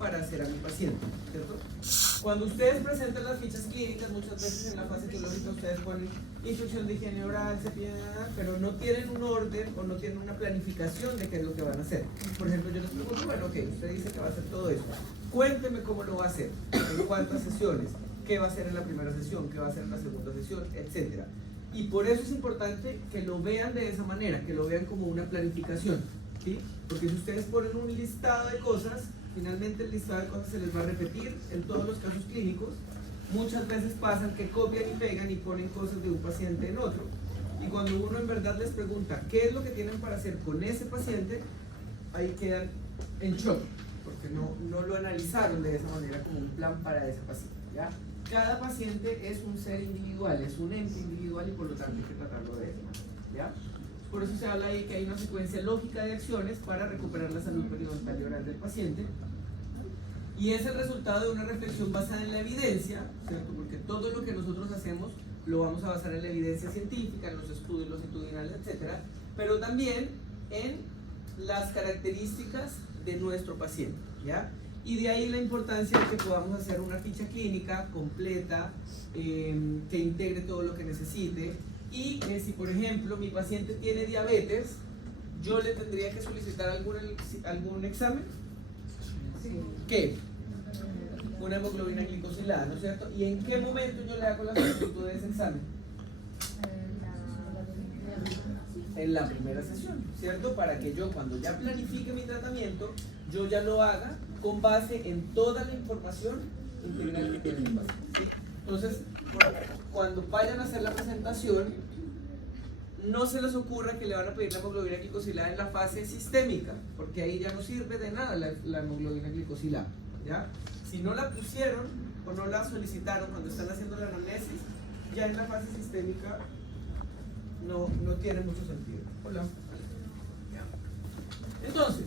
para hacer a mi paciente, ¿cierto? Cuando ustedes presentan las fichas clínicas, muchas veces en la fase etiológica ustedes ponen instrucción de higiene oral, cepillo, pero no tienen un orden o no tienen una planificación de qué es lo que van a hacer. Por ejemplo, yo les pregunto, bueno, ok, usted dice que va a hacer todo eso. Cuénteme cómo lo va a hacer, en cuántas sesiones, qué va a hacer en la primera sesión, qué va a hacer en la segunda sesión, etc. Y por eso es importante que lo vean de esa manera, que lo vean como una planificación, ¿sí? Porque si ustedes ponen un listado de cosas, finalmente el listado de cosas se les va a repetir en todos los casos clínicos. Muchas veces pasan que copian y pegan y ponen cosas de un paciente en otro. Y cuando uno en verdad les pregunta qué es lo que tienen para hacer con ese paciente, ahí quedan en shock, porque no lo analizaron de esa manera como un plan para ese paciente, ¿ya? Cada paciente es un ser individual, es un ente individual y por lo tanto hay que tratarlo de esa manera, ¿ya? Por eso se habla ahí que hay una secuencia lógica de acciones para recuperar la salud periodontal y oral del paciente. Y es el resultado de una reflexión basada en la evidencia, ¿cierto? Porque todo lo que nosotros hacemos lo vamos a basar en la evidencia científica, en los estudios longitudinales, etc. Pero también en las características de nuestro paciente, ¿ya? Y de ahí la importancia de que podamos hacer una ficha clínica completa, que integre todo lo que necesite. Y si por ejemplo mi paciente tiene diabetes, yo le tendría que solicitar algún examen. Sí. ¿Qué? Una hemoglobina glicosilada, ¿no es cierto? ¿Y en qué momento yo le hago la solicitud de ese examen? En la primera sesión, ¿cierto? Para que yo cuando ya planifique mi tratamiento, yo ya lo haga con base en toda la información integral que tiene mi paciente, ¿sí? Entonces, cuando vayan a hacer la presentación, no se les ocurra que le van a pedir la hemoglobina glicosilada en la fase sistémica, porque ahí ya no sirve de nada la hemoglobina glicosilada, ¿ya? Si no la pusieron o no la solicitaron cuando están haciendo la anamnesis, ya en la fase sistémica no tiene mucho sentido. Hola. Entonces,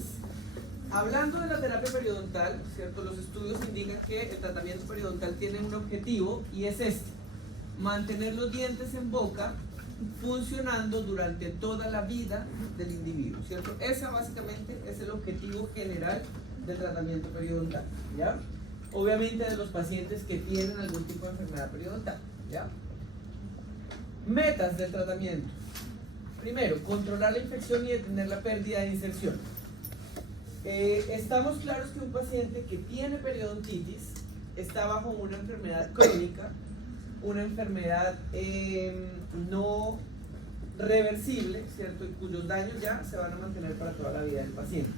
hablando de la terapia periodontal, ¿cierto? Los estudios indican que el tratamiento periodontal tiene un objetivo y es este: mantener los dientes en boca funcionando durante toda la vida del individuo, ¿cierto? Ese básicamente es el objetivo general del tratamiento periodontal, ¿ya? Obviamente de los pacientes que tienen algún tipo de enfermedad periodontal, ¿ya? Metas del tratamiento. Primero, controlar la infección y detener la pérdida de inserción. Estamos claros que un paciente que tiene periodontitis está bajo una enfermedad crónica, una enfermedad no reversible, ¿cierto? Y cuyos daños ya se van a mantener para toda la vida del paciente.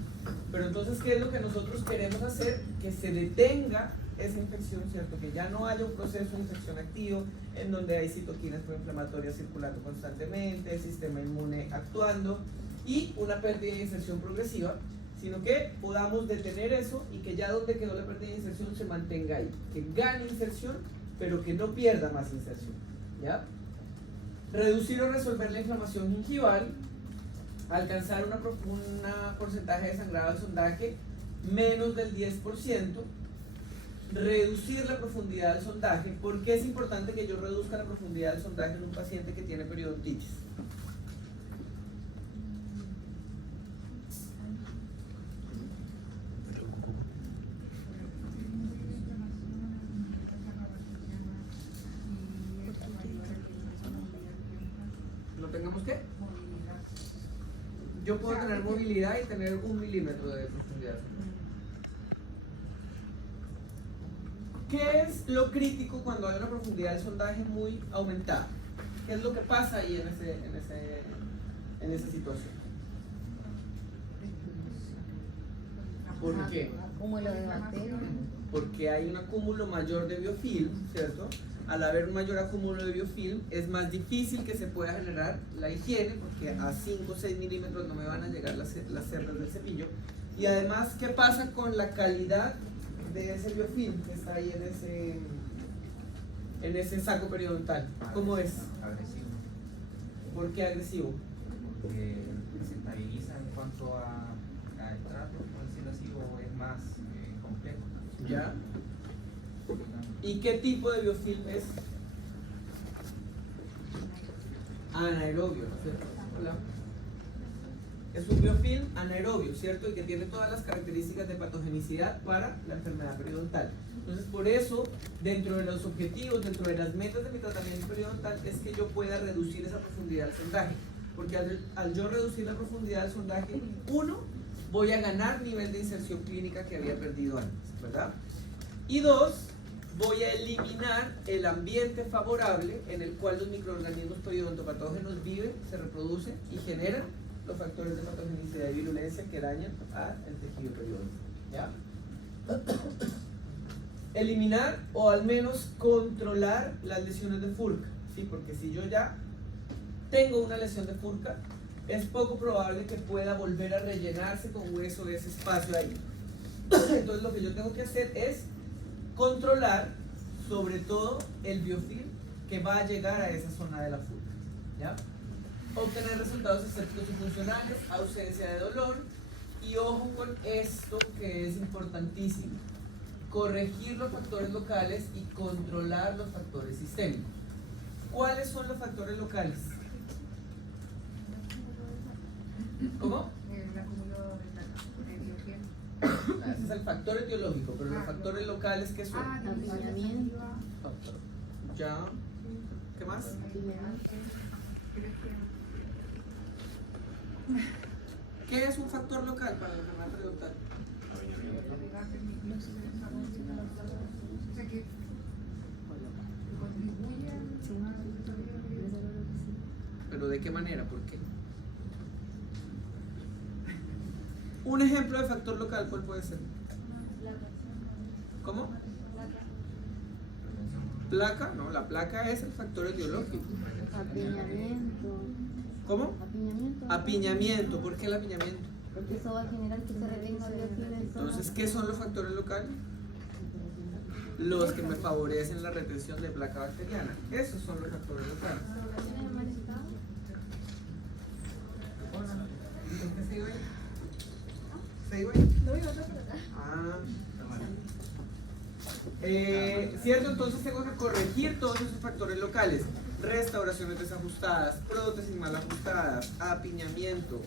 Pero entonces, ¿qué es lo que nosotros queremos hacer? Que se detenga esa infección, ¿cierto? Que ya no haya un proceso de infección activo en donde hay citoquinas proinflamatorias circulando constantemente, el sistema inmune actuando y una pérdida de inserción progresiva, sino que podamos detener eso y que ya donde quedó la pérdida de inserción se mantenga ahí, que gane inserción pero que no pierda más inserción, ¿ya? Reducir o resolver la inflamación gingival, alcanzar un porcentaje de sangrado al sondaje menos del 10%, reducir la profundidad del sondaje. ¿Por qué es importante que yo reduzca la profundidad del sondaje en un paciente que tiene periodontitis? ¿No tengamos qué? Yo puedo tener movilidad y tener 1 milímetro de profundidad. ¿Qué es lo crítico cuando hay una profundidad del sondaje muy aumentada? ¿Qué es lo que pasa ahí en esa situación? ¿Por qué? Acúmulo de bacterias. Porque hay un acúmulo mayor de biofilm, ¿cierto? Al haber un mayor acúmulo de biofilm, es más difícil que se pueda generar la higiene, porque a 5 o 6 milímetros no me van a llegar las cerdas del cepillo. Y además, ¿qué pasa con la calidad de ese biofilm que está ahí en ese saco periodontal? ¿Cómo es? Agresivo. ¿Por qué agresivo? Porque se estabiliza en cuanto a estratos, por decirlo así, o es más complejo. ¿Ya? ¿Y qué tipo de biofilm es? Anaerobio, ¿no es cierto? Hola. Es un biofilm anaerobio, ¿cierto? Y que tiene todas las características de patogenicidad para la enfermedad periodontal. Entonces, por eso, dentro de los objetivos, dentro de las metas de mi tratamiento periodontal, es que yo pueda reducir esa profundidad del sondaje. Porque al yo reducir la profundidad del sondaje, uno, voy a ganar nivel de inserción clínica que había perdido antes, ¿verdad? Y dos, voy a eliminar el ambiente favorable en el cual los microorganismos periodontopatógenos viven, se reproducen y generan los factores de patogenicidad y virulencia que dañan al tejido periodontal, ¿ya? Eliminar o al menos controlar las lesiones de Furca, ¿sí? Porque si yo ya tengo una lesión de Furca, es poco probable que pueda volver a rellenarse con hueso de ese espacio ahí. Entonces lo que yo tengo que hacer es controlar sobre todo el biofilm que va a llegar a esa zona de la Furca, ¿ya? Obtener resultados estéticos y funcionales, ausencia de dolor, y ojo con esto que es importantísimo: corregir los factores locales y controlar los factores sistémicos. ¿Cuáles son los factores locales? ¿Cómo? El acúmulo de biofilm. Ese es el factor etiológico, pero los factores locales, ¿qué son? Apiñamiento. Ya. ¿Qué más? ¿Qué es un factor local para la enfermedad periodontal? O sea que contribuye a ¿Pero de qué manera? ¿Por qué? Un ejemplo de factor local, ¿cuál puede ser? ¿Cómo? Placa, no, la placa es el factor etiológico. Apiñamiento. ¿Cómo? Apiñamiento. Apiñamiento, ¿por qué el apiñamiento? Porque eso va a generar que se retenga biofilm en zona. Entonces, ¿qué son los factores locales? Los que me favorecen la retención de placa bacteriana. Esos son los factores locales. ¿Usted se iba ahí? ¿Se iba ahí? No, iba a estar por acá. Ah. ¿Cierto? Entonces tengo que corregir todos esos factores locales: restauraciones desajustadas, prótesis mal ajustadas, apiñamiento,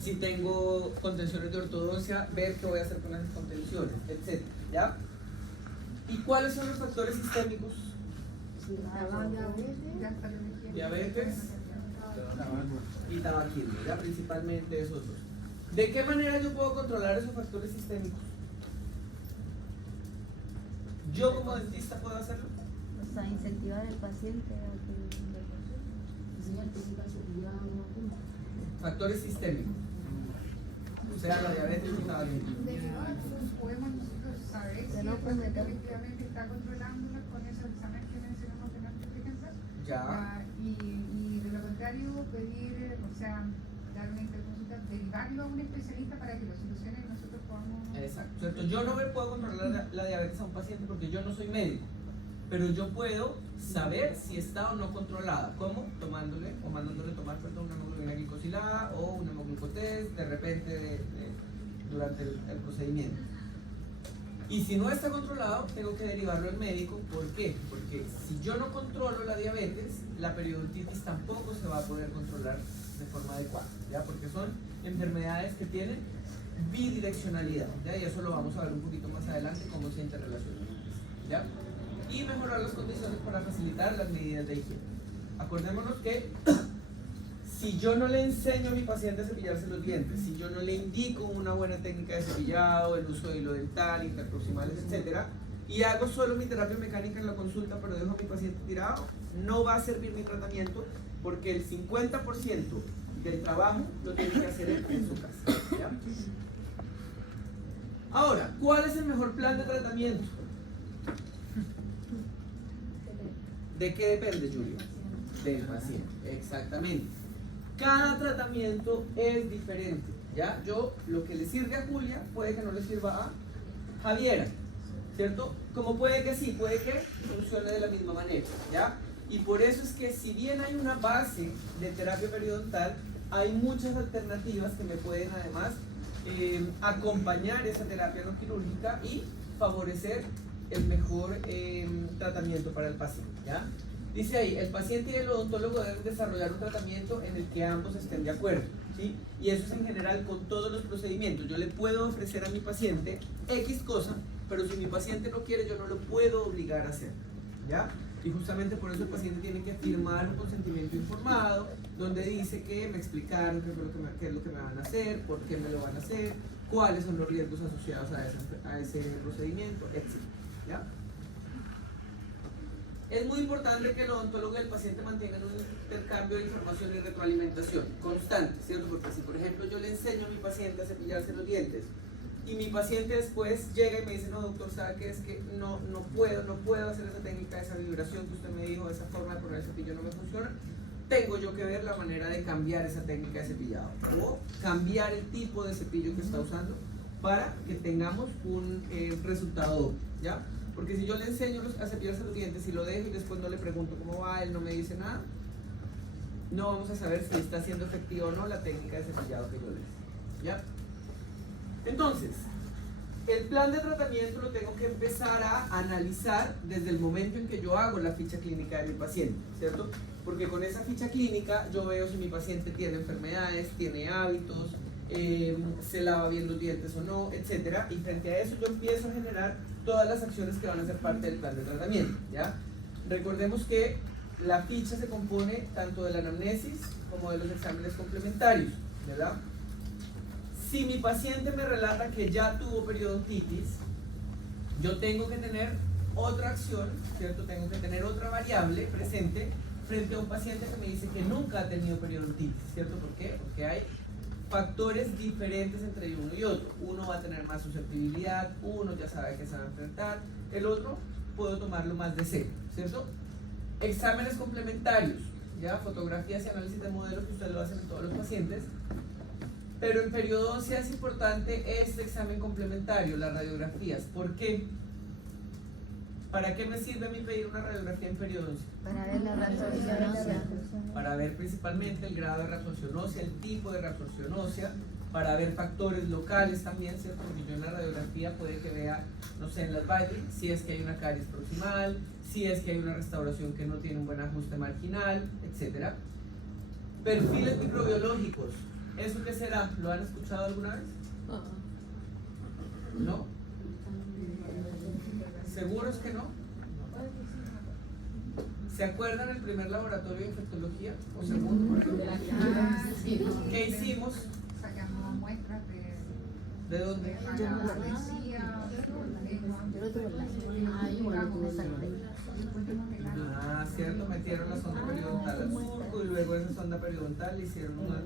si tengo contenciones de ortodoncia, ver qué voy a hacer con esas contenciones, etc. ¿Ya? ¿Y cuáles son los factores sistémicos? Diabetes y tabaquismo, ya, principalmente esos dos. ¿De qué manera yo puedo controlar esos factores sistémicos? ¿Yo como dentista puedo hacerlo? O sea, incentivar al paciente a que enseñar que se su cuidado. Factores sistémicos. O sea, la diabetes y el tabaquismo. podemos nosotros saber si el paciente efectivamente está controlándola con esos exámenes que mencionamos de las contingencias. Ya. Y de lo contrario, pedir, o sea, dar una interconsulta, derivarlo a un especialista para que lo solucione y nosotros podamos. Exacto, ¿cierto? Yo no me puedo controlar la diabetes a un paciente porque yo no soy médico, pero yo puedo saber si está o no controlada. ¿Cómo? Tomándole o mandándole tomar, perdón, una hemoglobina glicosilada o un hemoglucotest de repente durante el procedimiento. Y si no está controlado, tengo que derivarlo al médico. ¿Por qué? Porque si yo no controlo la diabetes, la periodontitis tampoco se va a poder controlar de forma adecuada, ¿ya? Porque son enfermedades que tienen bidireccionalidad, ¿ya? Y eso lo vamos a ver un poquito más adelante, cómo se interrelacionan, ¿ya? Y mejorar las condiciones para facilitar las medidas de higiene. Acordémonos que si yo no le enseño a mi paciente a cepillarse los dientes, si yo no le indico una buena técnica de cepillado, el uso de hilo dental, interproximales, etc., y hago solo mi terapia mecánica en la consulta, pero dejo a mi paciente tirado, no va a servir mi tratamiento, porque el 50% del trabajo lo tiene que hacer él en su casa, ¿ya? Ahora, ¿cuál es el mejor plan de tratamiento? ¿De qué depende, Julio? Del paciente, exactamente. Cada tratamiento es diferente, ¿ya? Yo, lo que le sirve a Julia puede que no le sirva a Javiera, ¿cierto? Como puede que sí, puede que funcione de la misma manera, ¿ya? Y por eso es que si bien hay una base de terapia periodontal, hay muchas alternativas que me pueden además acompañar esa terapia no quirúrgica y favorecer el mejor tratamiento para el paciente, ¿ya? Dice ahí, el paciente y el odontólogo deben desarrollar un tratamiento en el que ambos estén de acuerdo, ¿sí? Y eso es en general con todos los procedimientos. Yo le puedo ofrecer a mi paciente X cosa, pero si mi paciente no quiere, yo no lo puedo obligar a hacer, ¿ya? Y justamente por eso el paciente tiene que firmar un consentimiento informado, donde dice que me explicaron qué es lo que me van a hacer, por qué me lo van a hacer, cuáles son los riesgos asociados a ese procedimiento, etc. ¿Ya? Es muy importante que el odontólogo y el paciente mantengan un intercambio de información y retroalimentación constante, ¿cierto? Porque si, por ejemplo, yo le enseño a mi paciente a cepillarse los dientes y mi paciente después llega y me dice, no, doctor, ¿sabe qué? Es que no puedo hacer esa técnica, esa vibración que usted me dijo, esa forma de poner el cepillo no me funciona, tengo yo que ver la manera de cambiar esa técnica de cepillado o cambiar el tipo de cepillo que está usando para que tengamos un resultado óptimo, ¿ya? Porque si yo le enseño a cepillarse los dientes y lo dejo y después no le pregunto cómo va, él no me dice nada, no vamos a saber si está siendo efectiva o no la técnica de cepillado que yo le hice, ¿ya? Entonces, el plan de tratamiento lo tengo que empezar a analizar desde el momento en que yo hago la ficha clínica de mi paciente, ¿cierto? Porque con esa ficha clínica yo veo si mi paciente tiene enfermedades, tiene hábitos, se lava bien los dientes o no, etc. Y frente a eso yo empiezo a generar todas las acciones que van a ser parte del plan de tratamiento, ¿ya? Recordemos que la ficha se compone tanto de la anamnesis como de los exámenes complementarios, ¿verdad? Si mi paciente me relata que ya tuvo periodontitis, yo tengo que tener otra acción, ¿cierto? Tengo que tener otra variable presente frente a un paciente que me dice que nunca ha tenido periodontitis, ¿cierto? ¿Por qué? Porque hay factores diferentes entre uno y otro. Uno va a tener más susceptibilidad, uno ya sabe que se va a enfrentar, el otro puedo tomarlo más de cero, ¿cierto? Exámenes complementarios, ya fotografías y análisis de modelos que ustedes lo hacen en todos los pacientes, pero en periodoncia es importante este examen complementario, las radiografías. ¿Por qué? ¿Para qué me sirve a mí pedir una radiografía en periodoncia? Para ver la reabsorción ósea. Para ver principalmente el grado de reabsorción ósea, el tipo de reabsorción ósea, para ver factores locales también, ¿cierto? Porque yo en la radiografía puede que vea, no sé, en las valles, si es que hay una caries proximal, si es que hay una restauración que no tiene un buen ajuste marginal, etc. Perfiles microbiológicos, ¿eso qué será? ¿Lo han escuchado alguna vez? ¿No? ¿Seguros que no? ¿Se acuerdan el primer laboratorio de infectología? ¿O segundo? ¿Qué hicimos? Sacamos muestras ¿De dónde? de anestesia, Ah, cierto, metieron la sonda periodontal al surco y luego esa sonda periodontal le hicieron una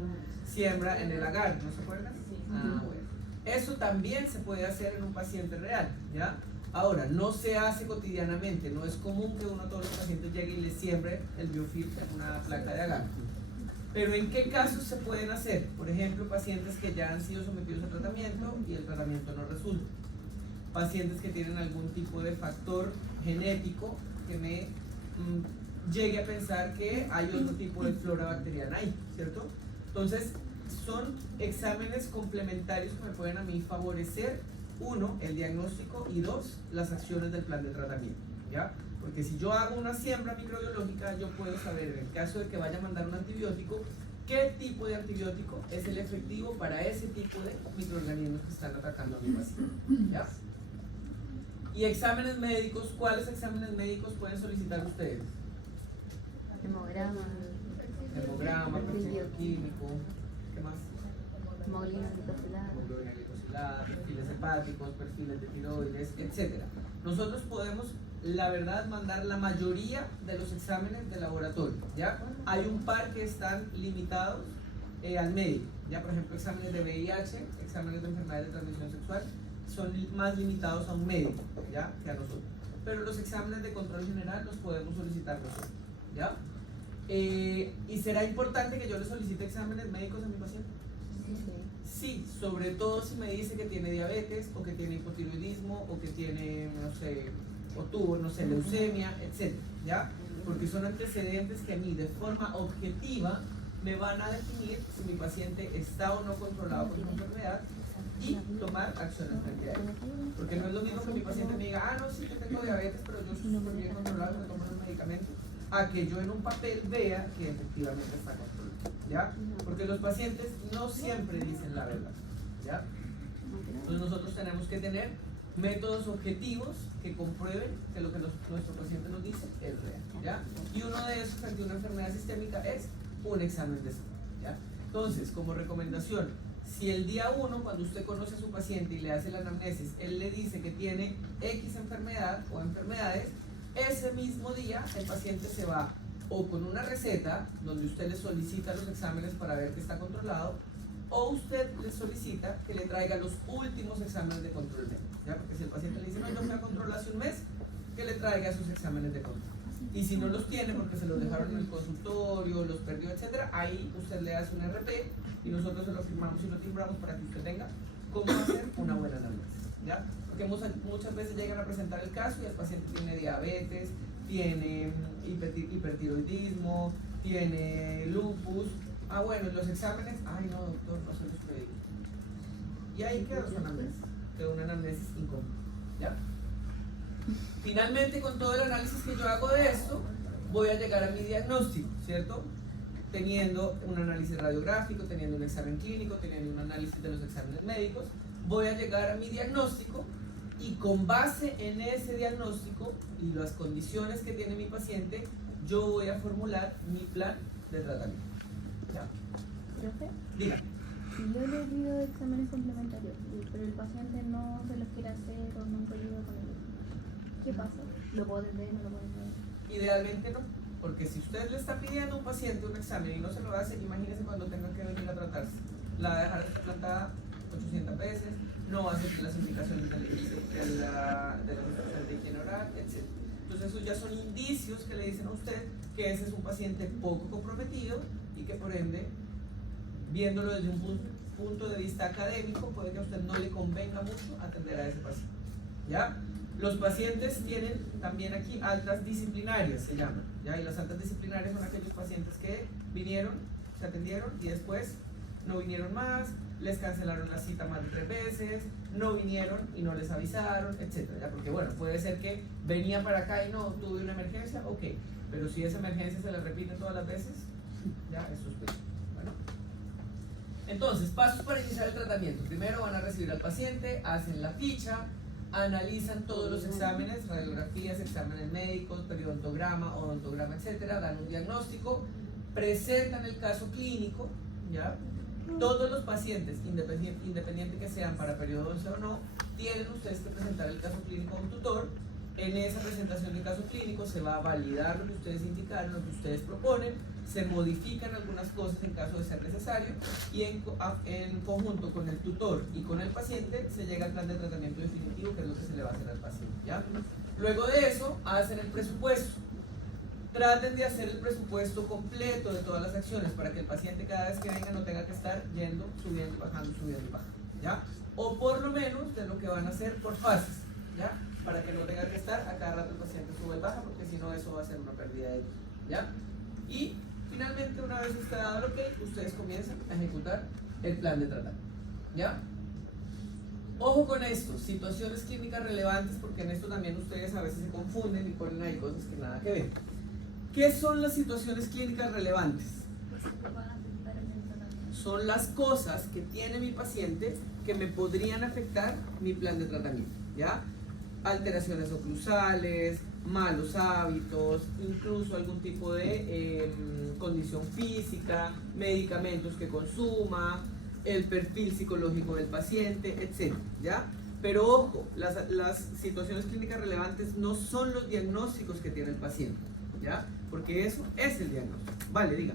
siembra en el agar, ¿no se acuerdan? Ah, bueno. Eso también se puede hacer en un paciente real, ¿ya? Ahora, no se hace cotidianamente, no es común que uno a todos los pacientes llegue y le siembre el biofilm en una placa de agar. Pero ¿en qué casos se pueden hacer? Por ejemplo, pacientes que ya han sido sometidos a tratamiento y el tratamiento no resulta. Pacientes que tienen algún tipo de factor genético que me llegue a pensar que hay otro tipo de flora bacteriana ahí, ¿cierto? Entonces, son exámenes complementarios que me pueden a mí favorecer, uno, el diagnóstico, y dos, las acciones del plan de tratamiento, ¿ya? Porque si yo hago una siembra microbiológica, yo puedo saber, en el caso de que vaya a mandar un antibiótico, qué tipo de antibiótico es el efectivo para ese tipo de microorganismos que están atacando a mi paciente, ¿ya? Y exámenes médicos, ¿cuáles exámenes médicos pueden solicitar ustedes? Hemograma, Hemograma, perfil químico, ¿qué más? hemoglobina glicosilada. Hemoglobina glicosilada, perfiles hepáticos, perfiles de tiroides, etc. Nosotros podemos, la verdad, mandar la mayoría de los exámenes de laboratorio, ¿ya? Hay un par que están limitados al médico, ¿ya? Por ejemplo, exámenes de VIH, exámenes de enfermedades de transmisión sexual, son más limitados a un médico, ¿ya? Que a nosotros. Pero los exámenes de control general los podemos solicitar nosotros, ¿ya? ¿Y será importante que yo le solicite exámenes médicos a mi paciente? Sí, sobre todo si me dice que tiene diabetes, o que tiene hipotiroidismo, o que tiene, no sé, o tuvo, no sé, leucemia, etc. ¿Ya? Porque son antecedentes que a mí, de forma objetiva, me van a definir si mi paciente está o no controlado por su enfermedad y tomar acciones frente a ello. Porque no es lo mismo que mi paciente me diga, ah, no, sí, yo tengo diabetes, pero yo estoy súper bien controlado, me tomo los medicamentos, a que yo en un papel vea que efectivamente está controlado, ¿ya? Porque los pacientes no siempre dicen la verdad, ¿ya? Entonces nosotros tenemos que tener métodos objetivos que comprueben que lo que nuestro paciente nos dice es real, ¿ya? Y uno de esos ante una enfermedad sistémica es un examen de sangre, ¿ya? Entonces, como recomendación, si el día 1, cuando usted conoce a su paciente y le hace la anamnesis, él le dice que tiene X enfermedad o enfermedades, ese mismo día el paciente se va o con una receta donde usted le solicita los exámenes para ver que está controlado, o usted le solicita que le traiga los últimos exámenes de control médico, ¿ya? Porque si el paciente le dice, no, yo fui a control hace un mes, que le traiga sus exámenes de control. Y si no los tiene porque se los dejaron en el consultorio, los perdió, etcétera, ahí usted le hace un RP y nosotros se lo firmamos y lo timbramos para que usted tenga cómo hacer una buena anamnesis, ¿ya? Porque muchas veces llegan a presentar el caso y el paciente tiene diabetes, tiene hipertiroidismo, tiene lupus. Ah, bueno, y los exámenes, ay no doctor, no se los pedí. Y ahí queda su anamnesis, queda una anamnesis incompleta, ¿ya? Finalmente, con todo el análisis que yo hago de esto, voy a llegar a mi diagnóstico, ¿cierto? Teniendo un análisis radiográfico, teniendo un examen clínico, teniendo un análisis de los exámenes médicos, voy a llegar a mi diagnóstico y con base en ese diagnóstico y las condiciones que tiene mi paciente, yo voy a formular mi plan de tratamiento. ¿Ya? Profe, Diga. si yo le pido exámenes complementarios, pero el paciente no se los quiere hacer o no ha podido con ellos, ¿qué pasa? ¿Lo puedo atender? ¿No lo puedo atender? Idealmente no, porque si usted le está pidiendo a un paciente un examen y no se lo hace, imagínese cuando tengan que venir a tratarse. La va a dejar tratada 800 veces, no va a seguir las indicaciones de la instrucción de higiene oral, etc. Entonces esos ya son indicios que le dicen a usted que ese es un paciente poco comprometido y que por ende, viéndolo desde un punto de vista académico, puede que a usted no le convenga mucho atender a ese paciente, ¿ya? Los pacientes tienen también aquí altas disciplinarias, se llaman, ¿ya? Y las altas disciplinarias son aquellos pacientes que vinieron, se atendieron y después no vinieron más, les cancelaron la cita más de 3 veces, no vinieron y no les avisaron, etcétera, ¿ya? Porque bueno, puede ser que venía para acá y no tuve una emergencia, ok, pero si esa emergencia se la repite todas las veces, ya es sospechoso. Bueno, entonces, pasos para iniciar el tratamiento. Primero van a recibir al paciente, hacen la ficha, analizan todos los exámenes, radiografías, exámenes médicos, periodontograma, odontograma, etcétera, dan un diagnóstico, presentan el caso clínico, ¿ya? Todos los pacientes, independiente que sean para periodoncia o no, tienen ustedes que presentar el caso clínico a un tutor. En esa presentación del caso clínico se va a validar lo que ustedes indicaron, lo que ustedes proponen, se modifican algunas cosas en caso de ser necesario y en conjunto con el tutor y con el paciente se llega al plan de tratamiento definitivo, que es lo que se le va a hacer al paciente, ¿ya? Luego de eso, hacen el presupuesto. Traten de hacer el presupuesto completo de todas las acciones para que el paciente cada vez que venga no tenga que estar yendo, subiendo, bajando, ¿ya? O por lo menos de lo que van a hacer por fases, ¿ya? Para que no tenga que estar a cada rato el paciente sube y baja, porque si no eso va a ser una pérdida de tiempo, ¿ya? Y finalmente, una vez usted dado el ok, ustedes comienzan a ejecutar el plan de tratamiento, ¿ya? Ojo con esto, situaciones clínicas relevantes, porque en esto también ustedes a veces se confunden y ponen ahí cosas que nada que ver. ¿Qué son las situaciones clínicas relevantes? Son las cosas que tiene mi paciente que me podrían afectar mi plan de tratamiento, ¿ya? Alteraciones oclusales, malos hábitos, incluso algún tipo de condición física, medicamentos que consuma, el perfil psicológico del paciente, etc. ¿Ya? Pero ojo, las situaciones clínicas relevantes no son los diagnósticos que tiene el paciente, ¿ya? Porque eso es el diagnóstico. Vale, diga.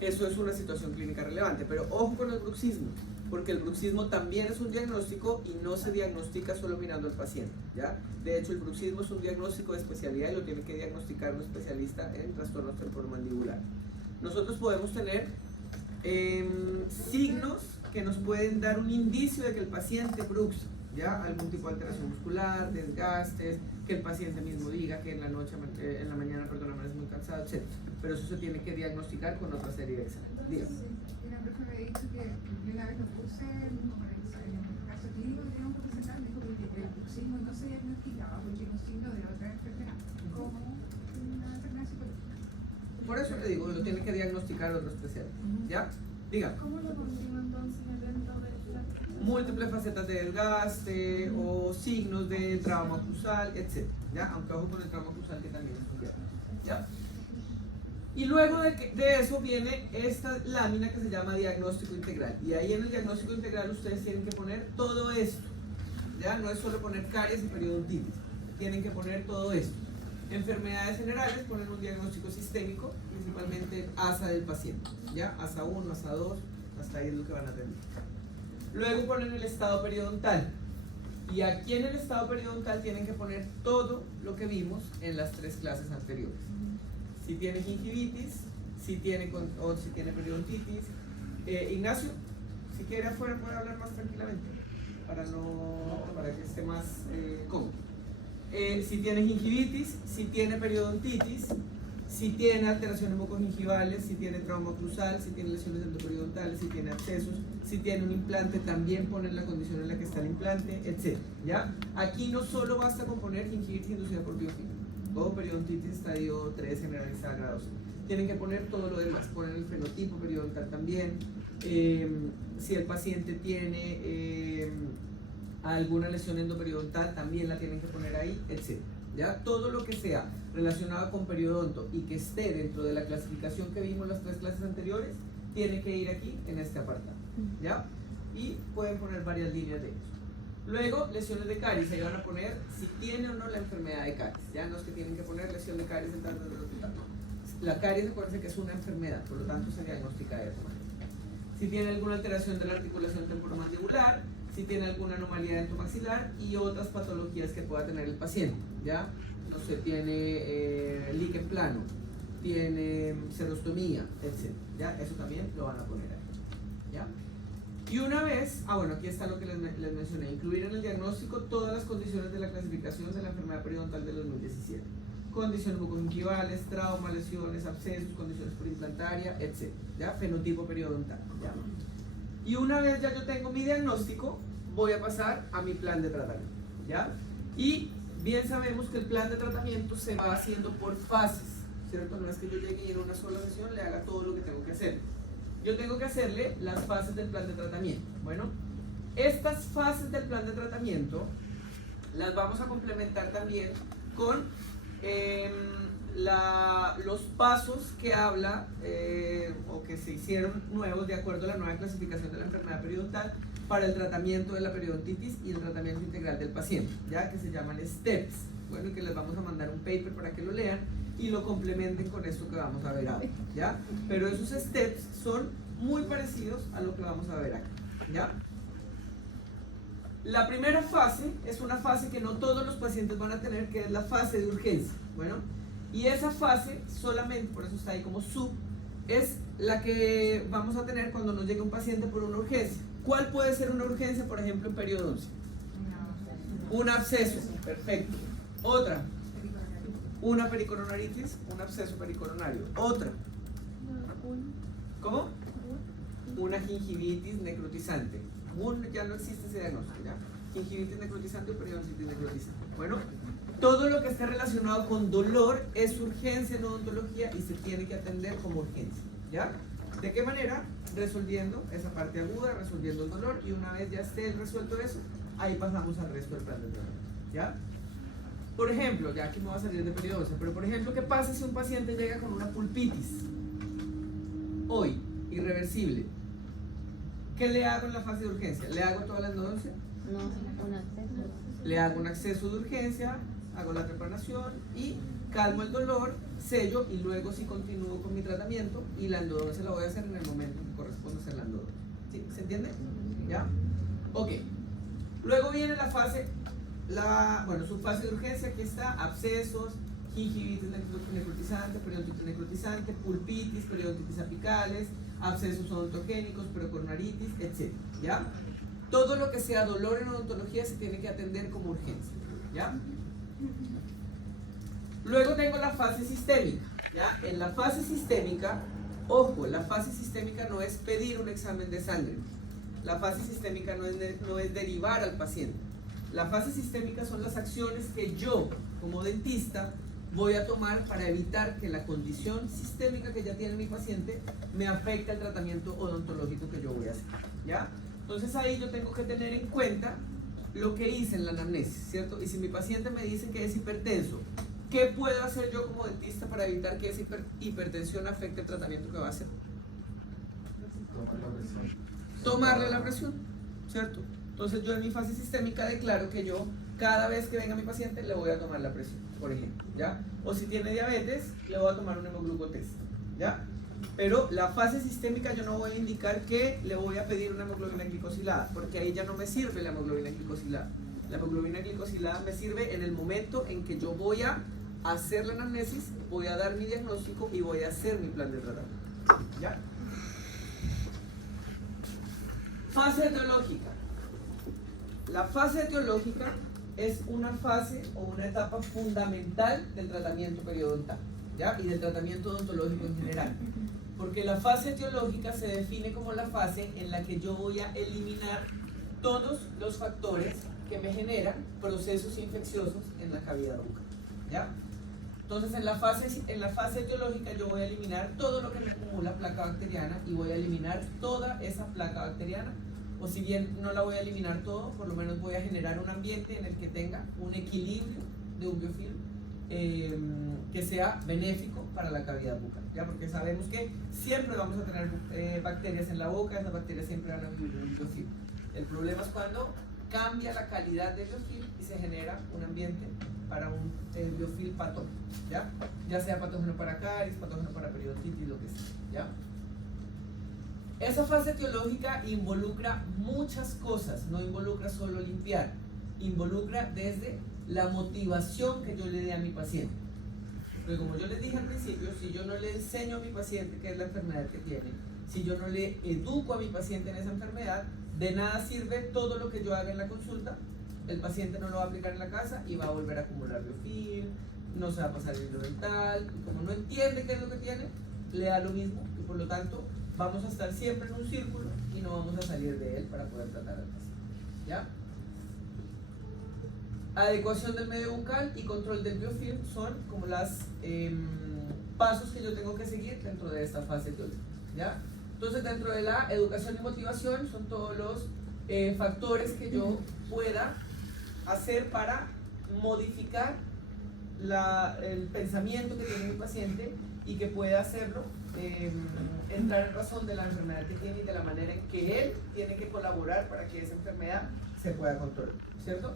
Eso es una situación clínica relevante, pero ojo con el bruxismo, porque el bruxismo también es un diagnóstico y no se diagnostica solo mirando al paciente, ¿ya? De hecho, el bruxismo es un diagnóstico de especialidad y lo tiene que diagnosticar un especialista en trastornos temporomandibular. Nosotros podemos tener signos que nos pueden dar un indicio de que el paciente bruxa, ¿ya? Algún tipo de alteración muscular, desgastes, que el paciente mismo diga que en la mañana, es muy cansado, etc. Pero eso se tiene que diagnosticar con otra serie de exámenes. Dígame. Una persona me ha dicho que una vez lo puse en el caso clínico, digamos, que se dijo que el bruxismo no se diagnostica. diagnosticado porque es un signo de otra enfermedad, como una enfermedad psicológica. Por eso le digo, lo tiene que diagnosticar otro especial. ¿Ya? Diga. ¿Cómo lo pondría entonces dentro de la... Múltiples facetas de desgaste o signos de trauma cruzal, etc. ¿Ya? Aunque ojo con el trauma cruzal que también es un diagnóstico. ¿Ya? Y luego de eso viene esta lámina que se llama diagnóstico integral. Y ahí en el diagnóstico integral ustedes tienen que poner todo esto. ¿Ya? No es solo poner caries y periodontitis. Tienen que poner todo esto. Enfermedades generales ponen un diagnóstico sistémico, principalmente ASA del paciente. ¿Ya? ASA 1, ASA 2, hasta ahí es lo que van a tener. Luego ponen el estado periodontal. Y aquí en el estado periodontal tienen que poner todo lo que vimos en las 3 clases anteriores. Si tiene gingivitis, si tiene periodontitis. Ignacio, si quiere afuera puede hablar más tranquilamente para que esté más cómodo. Si tiene gingivitis, si tiene periodontitis, si tiene alteraciones mucogingivales, si tiene trauma cruzal, si tiene lesiones endoperidontales, si tiene abscesos, si tiene un implante, también ponen la condición en la que está el implante, etc. ¿Ya? Aquí no solo basta con poner gingivitis inducida por biofilm o periodontitis estadio 3 generalizada grado C. Tienen que poner todo lo demás, ponen el fenotipo periodontal también, si el paciente tiene alguna lesión endoperiodontal también la tienen que poner ahí, etc. ¿Ya? Todo lo que sea relacionado con periodonto y que esté dentro de la clasificación que vimos las 3 clases anteriores, tiene que ir aquí en este apartado. ¿Ya? Y pueden poner varias líneas de eso. Luego, lesiones de caries, ahí van a poner si tiene o no la enfermedad de caries. Ya no es que tienen que poner lesión de caries en tanto del hospital. La caries, acuérdense que es una enfermedad, por lo tanto se diagnostica de esa manera. Si tiene alguna alteración de la articulación temporomandibular, si tiene alguna anomalía dentomaxilar y otras patologías que pueda tener el paciente. ¿Ya? No sé, tiene líquen plano, tiene serostomía, etc. ¿Ya? Eso también lo van a poner ahí. ¿Ya? Y una vez, bueno, aquí está lo que les mencioné, incluir en el diagnóstico todas las condiciones de la clasificación de la enfermedad periodontal del 2017. Condiciones bucogingivales, trauma, lesiones, abscesos, condiciones perimplantaria, etc. ¿Ya? Fenotipo periodontal. ¿Ya? Y una vez ya yo tengo mi diagnóstico, voy a pasar a mi plan de tratamiento. ¿Ya? Y bien sabemos que el plan de tratamiento se va haciendo por fases, ¿cierto? No es que yo llegue y en una sola sesión le haga todo lo que tengo que hacer. Yo tengo que hacerle las fases del plan de tratamiento. Bueno, estas fases del plan de tratamiento las vamos a complementar también con los pasos que habla o que se hicieron nuevos de acuerdo a la nueva clasificación de la enfermedad periodontal para el tratamiento de la periodontitis y el tratamiento integral del paciente, ya que se llaman STEPS. Bueno, y que les vamos a mandar un paper para que lo lean y lo complementen con esto que vamos a ver ahora, ¿ya? Pero esos steps son muy parecidos a lo que vamos a ver acá, ¿ya? La primera fase es una fase que no todos los pacientes van a tener, que es la fase de urgencia. Bueno, y esa fase solamente, por eso está ahí como sub, es la que vamos a tener cuando nos llegue un paciente por una urgencia. ¿Cuál puede ser una urgencia, por ejemplo, en periodoncia? Un absceso, perfecto. Otra, una pericoronaritis, un absceso pericoronario. Otra, ¿cómo? Una gingivitis necrotizante. Ya no existe ese diagnóstico, ¿ya? Gingivitis necrotizante o periodontitis necrotizante. Bueno, todo lo que esté relacionado con dolor es urgencia en odontología y se tiene que atender como urgencia, ¿ya? ¿De qué manera? Resolviendo esa parte aguda, resolviendo el dolor, y una vez ya esté resuelto eso, ahí pasamos al resto del plan de tratamiento, ¿ya? Por ejemplo, ya aquí me voy a salir de periodoncia, pero por ejemplo, ¿qué pasa si un paciente llega con una pulpitis? Hoy, irreversible. ¿Qué le hago en la fase de urgencia? ¿Le hago toda la endodoncia? No, un acceso. Le hago un acceso de urgencia, hago la trepanación y calmo el dolor, sello y luego sí continúo con mi tratamiento y la endodoncia la voy a hacer en el momento que corresponde hacer la endodoncia. ¿Sí? ¿Se entiende? ¿Ya? Ok. Luego viene la fase, su fase de urgencia, aquí está, abscesos, gingivitis necrotizante, periodontitis necrotizante, pulpitis, periodontitis apicales, abscesos odontogénicos, pericoronaritis, etc. ¿Ya? Todo lo que sea dolor en odontología se tiene que atender como urgencia. ¿Ya? Luego tengo la fase sistémica. ¿Ya? En la fase sistémica, ojo, la fase sistémica no es pedir un examen de sangre. La fase sistémica no es derivar al paciente. La fase sistémica son las acciones que yo, como dentista, voy a tomar para evitar que la condición sistémica que ya tiene mi paciente me afecte el tratamiento odontológico que yo voy a hacer, ¿ya? Entonces ahí yo tengo que tener en cuenta lo que hice en la anamnesis, ¿cierto? Y si mi paciente me dice que es hipertenso, ¿qué puedo hacer yo como dentista para evitar que esa hipertensión afecte el tratamiento que va a hacer? Tomarle la presión, ¿cierto? Entonces yo en mi fase sistémica declaro que yo cada vez que venga mi paciente le voy a tomar la presión, por ejemplo, ¿ya? O si tiene diabetes, le voy a tomar un hemoglucotest, ¿ya? Pero la fase sistémica yo no voy a indicar que le voy a pedir una hemoglobina glicosilada, porque ahí ya no me sirve la hemoglobina glicosilada. La hemoglobina glicosilada me sirve en el momento en que yo voy a hacer la anamnesis, voy a dar mi diagnóstico y voy a hacer mi plan de tratamiento, ¿ya? Fase etiológica. La fase etiológica es una fase o una etapa fundamental del tratamiento periodontal, ¿ya? Y del tratamiento odontológico en general. Porque la fase etiológica se define como la fase en la que yo voy a eliminar todos los factores que me generan procesos infecciosos en la cavidad bucal, ¿ya? Entonces en la fase etiológica yo voy a eliminar todo lo que me acumula placa bacteriana y voy a eliminar toda esa placa bacteriana, o si bien no la voy a eliminar todo, por lo menos voy a generar un ambiente en el que tenga un equilibrio de un biofilm que sea benéfico para la cavidad bucal, ¿ya? Porque sabemos que siempre vamos a tener bacterias en la boca, esas bacterias siempre van a vivir en un biofilm. El problema es cuando cambia la calidad del biofilm y se genera un ambiente para un biofilm patógeno, ¿ya? Ya sea patógeno para caries, patógeno para periodontitis, lo que sea, ¿ya? Esa fase etiológica involucra muchas cosas, no involucra solo limpiar, involucra desde la motivación que yo le dé a mi paciente. Porque como yo les dije al principio, si yo no le enseño a mi paciente qué es la enfermedad que tiene, si yo no le educo a mi paciente en esa enfermedad, de nada sirve todo lo que yo haga en la consulta. El paciente no lo va a aplicar en la casa y va a volver a acumular biofilm, no se va a pasar el hilo dental, y como no entiende qué es lo que tiene, le da lo mismo y por lo tanto vamos a estar siempre en un círculo y no vamos a salir de él para poder tratar al paciente, ¿ya? Adecuación del medio bucal y control del biofilm son como los pasos que yo tengo que seguir dentro de esta fase teórica, ¿ya? Entonces dentro de la educación y motivación son todos los factores que yo pueda hacer para modificar el pensamiento que tiene mi paciente y que pueda hacerlo entrar en razón de la enfermedad que tiene y de la manera en que él tiene que colaborar para que esa enfermedad se pueda controlar, ¿cierto?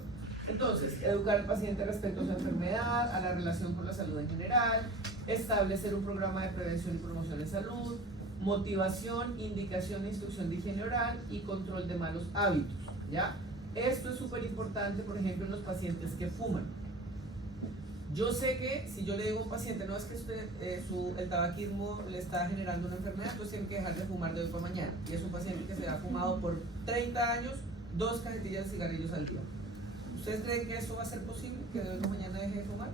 Entonces, educar al paciente respecto a su enfermedad, a la relación con la salud en general, establecer un programa de prevención y promoción de salud, motivación, indicación e instrucción de higiene oral y control de malos hábitos, ¿ya? Esto es súper importante, por ejemplo, en los pacientes que fuman. Yo sé que si yo le digo a un paciente, no es que usted, el tabaquismo le está generando una enfermedad, entonces tiene que dejar de fumar de hoy para mañana. Y es un paciente que se ha fumado por 30 años 2 cajetillas de cigarrillos al día. ¿Ustedes creen que eso va a ser posible, que de hoy para mañana deje de fumar?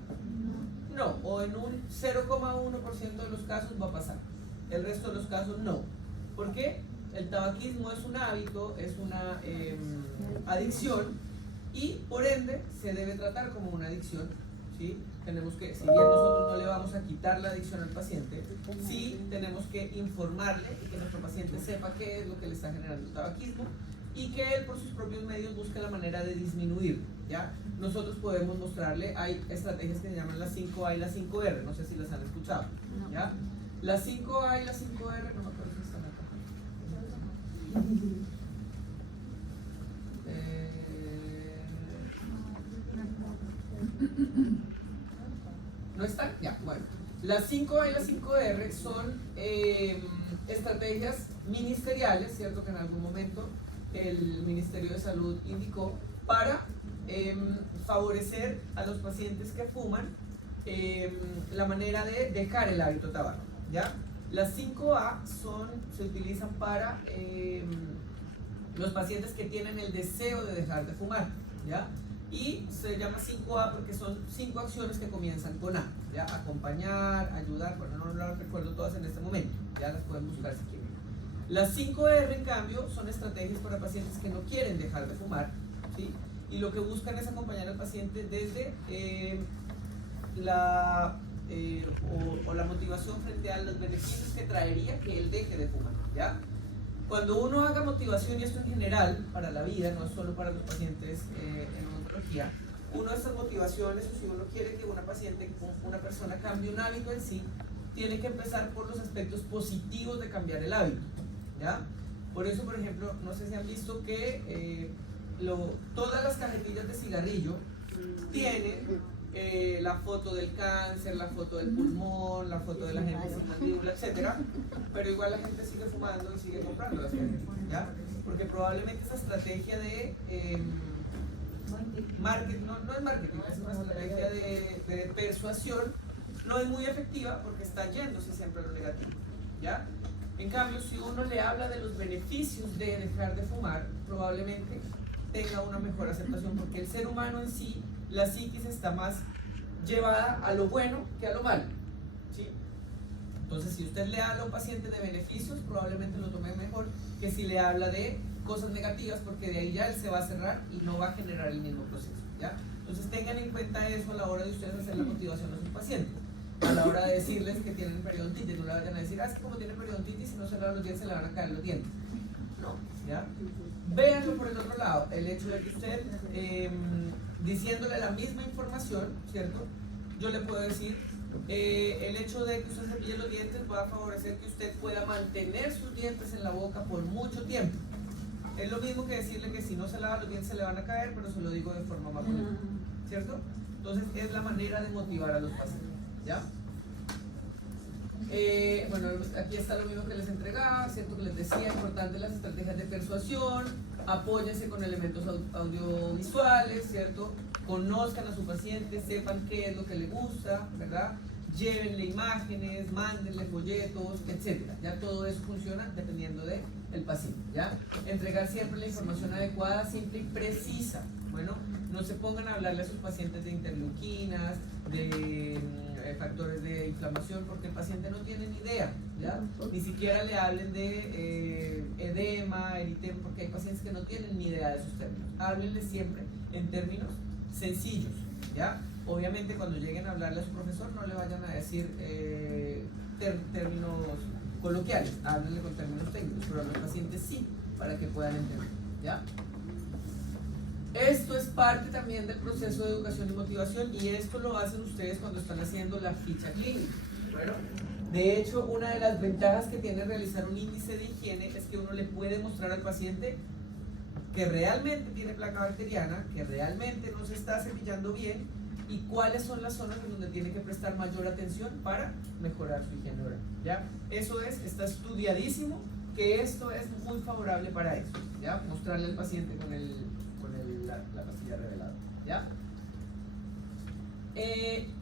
No, o en un 0,1% de los casos va a pasar. El resto de los casos no. ¿Por qué? El tabaquismo es un hábito, es una adicción y por ende se debe tratar como una adicción, ¿sí? Tenemos que, si bien nosotros no le vamos a quitar la adicción al paciente, sí tenemos que informarle y que nuestro paciente sepa qué es lo que le está generando el tabaquismo y que él por sus propios medios busque la manera de disminuir, ¿ya? Nosotros podemos mostrarle, hay estrategias que se llaman las 5A y las 5R, no sé si las han escuchado, ¿ya? Las 5A y las 5R, no me acuerdo si están acá. ¿No están? Ya, bueno. Las 5A y las 5R son estrategias ministeriales, ¿cierto? Que en algún momento el Ministerio de Salud indicó para favorecer a los pacientes que fuman la manera de dejar el hábito tabaco, ¿ya? Las 5A se utilizan para los pacientes que tienen el deseo de dejar de fumar, ¿ya? Y se llama 5A porque son 5 acciones que comienzan con A, ¿ya? Acompañar, ayudar, bueno, no las recuerdo todas en este momento, ya las pueden buscar si quieren. Las 5R, en cambio, son estrategias para pacientes que no quieren dejar de fumar, ¿sí? y lo que buscan es acompañar al paciente desde o la motivación frente a los beneficios que traería que él deje de fumar, ¿ya? Cuando uno haga motivación, y esto en general para la vida, no solo para los pacientes en odontología, una de estas motivaciones, o si uno quiere que una persona cambie un hábito en sí, tiene que empezar por los aspectos positivos de cambiar el hábito, ¿ya? Por eso, por ejemplo, no sé si han visto que todas las cajetillas de cigarrillo tienen la foto del cáncer, la foto del pulmón, la foto de la gente sin mandíbula, etc. Pero igual la gente sigue fumando y sigue comprando las cajetillas, ¿ya? Porque probablemente esa estrategia de marketing, no es marketing, es una estrategia de persuasión, no es muy efectiva porque está yéndose siempre a lo negativo, ¿ya? En cambio, si uno le habla de los beneficios de dejar de fumar, probablemente tenga una mejor aceptación, porque el ser humano en sí, la psiquis está más llevada a lo bueno que a lo malo, ¿sí? Entonces, si usted le habla a un paciente de beneficios, probablemente lo tome mejor que si le habla de cosas negativas, porque de ahí ya él se va a cerrar y no va a generar el mismo proceso, ¿ya? Entonces, tengan en cuenta eso a la hora de ustedes hacer la motivación a sus pacientes. A la hora de decirles que tienen periodontitis, no le vayan a decir, es que como tiene periodontitis, si no se lava los dientes se le van a caer los dientes. No, ¿ya? Véanlo por el otro lado, el hecho de que usted, diciéndole la misma información, ¿cierto? Yo le puedo decir, el hecho de que usted cepille los dientes va a favorecer que usted pueda mantener sus dientes en la boca por mucho tiempo. Es lo mismo que decirle que si no se lava los dientes se le van a caer, pero se lo digo de forma más bonita, ¿cierto? Entonces es la manera de motivar a los pacientes, ¿ya? Bueno, aquí está lo mismo que les entregaba, ¿cierto? Que les decía, importante las estrategias de persuasión, apóyense con elementos audiovisuales, ¿cierto? Conozcan a su paciente, sepan qué es lo que le gusta, ¿verdad? Llévenle imágenes, mándenle folletos, etc. Ya todo eso funciona dependiendo del paciente, ¿ya? Entregar siempre la información adecuada, simple y precisa. Bueno, no se pongan a hablarle a sus pacientes de interleuquinas, de factores de inflamación, porque el paciente no tiene ni idea, ¿ya? Ni siquiera le hablen de edema, eritema, porque hay pacientes que no tienen ni idea de esos términos. Háblenle siempre en términos sencillos, ¿ya? Obviamente cuando lleguen a hablarle a su profesor no le vayan a decir términos coloquiales, háblenle con términos técnicos, pero a los pacientes sí, para que puedan entender, ¿ya? Esto es parte también del proceso de educación y motivación, y esto lo hacen ustedes cuando están haciendo la ficha clínica. Bueno, de hecho, una de las ventajas que tiene realizar un índice de higiene es que uno le puede mostrar al paciente que realmente tiene placa bacteriana, que realmente no se está cepillando bien, y cuáles son las zonas en donde tiene que prestar mayor atención para mejorar su higiene oral, ¿ya? Eso está estudiadísimo, que esto es muy favorable para eso, ¿ya? Mostrarle al paciente con la pastilla revelada, ¿ya?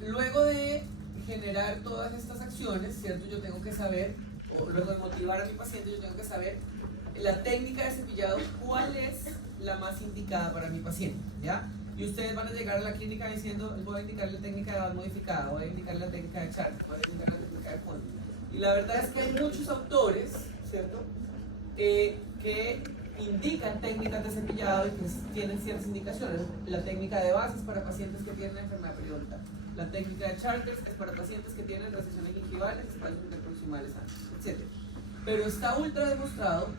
Luego de generar todas estas acciones, ¿cierto? Yo tengo que saber, o luego de motivar a mi paciente, yo tengo que saber la técnica de cepillado, cuál es la más indicada para mi paciente, ¿ya? Y ustedes van a llegar a la clínica diciendo, voy a indicar la técnica de base modificada, voy a indicar la técnica de Charles, voy a indicar la técnica de fondo. Y la verdad es que hay muchos autores, ¿cierto? Que indican técnicas de cepillado y que tienen ciertas indicaciones. La técnica de base es para pacientes que tienen enfermedad periódica. La técnica de Charters es para pacientes que tienen recesiones gingivales, espacios interproximales amplios, etc. Pero está ultra demostrado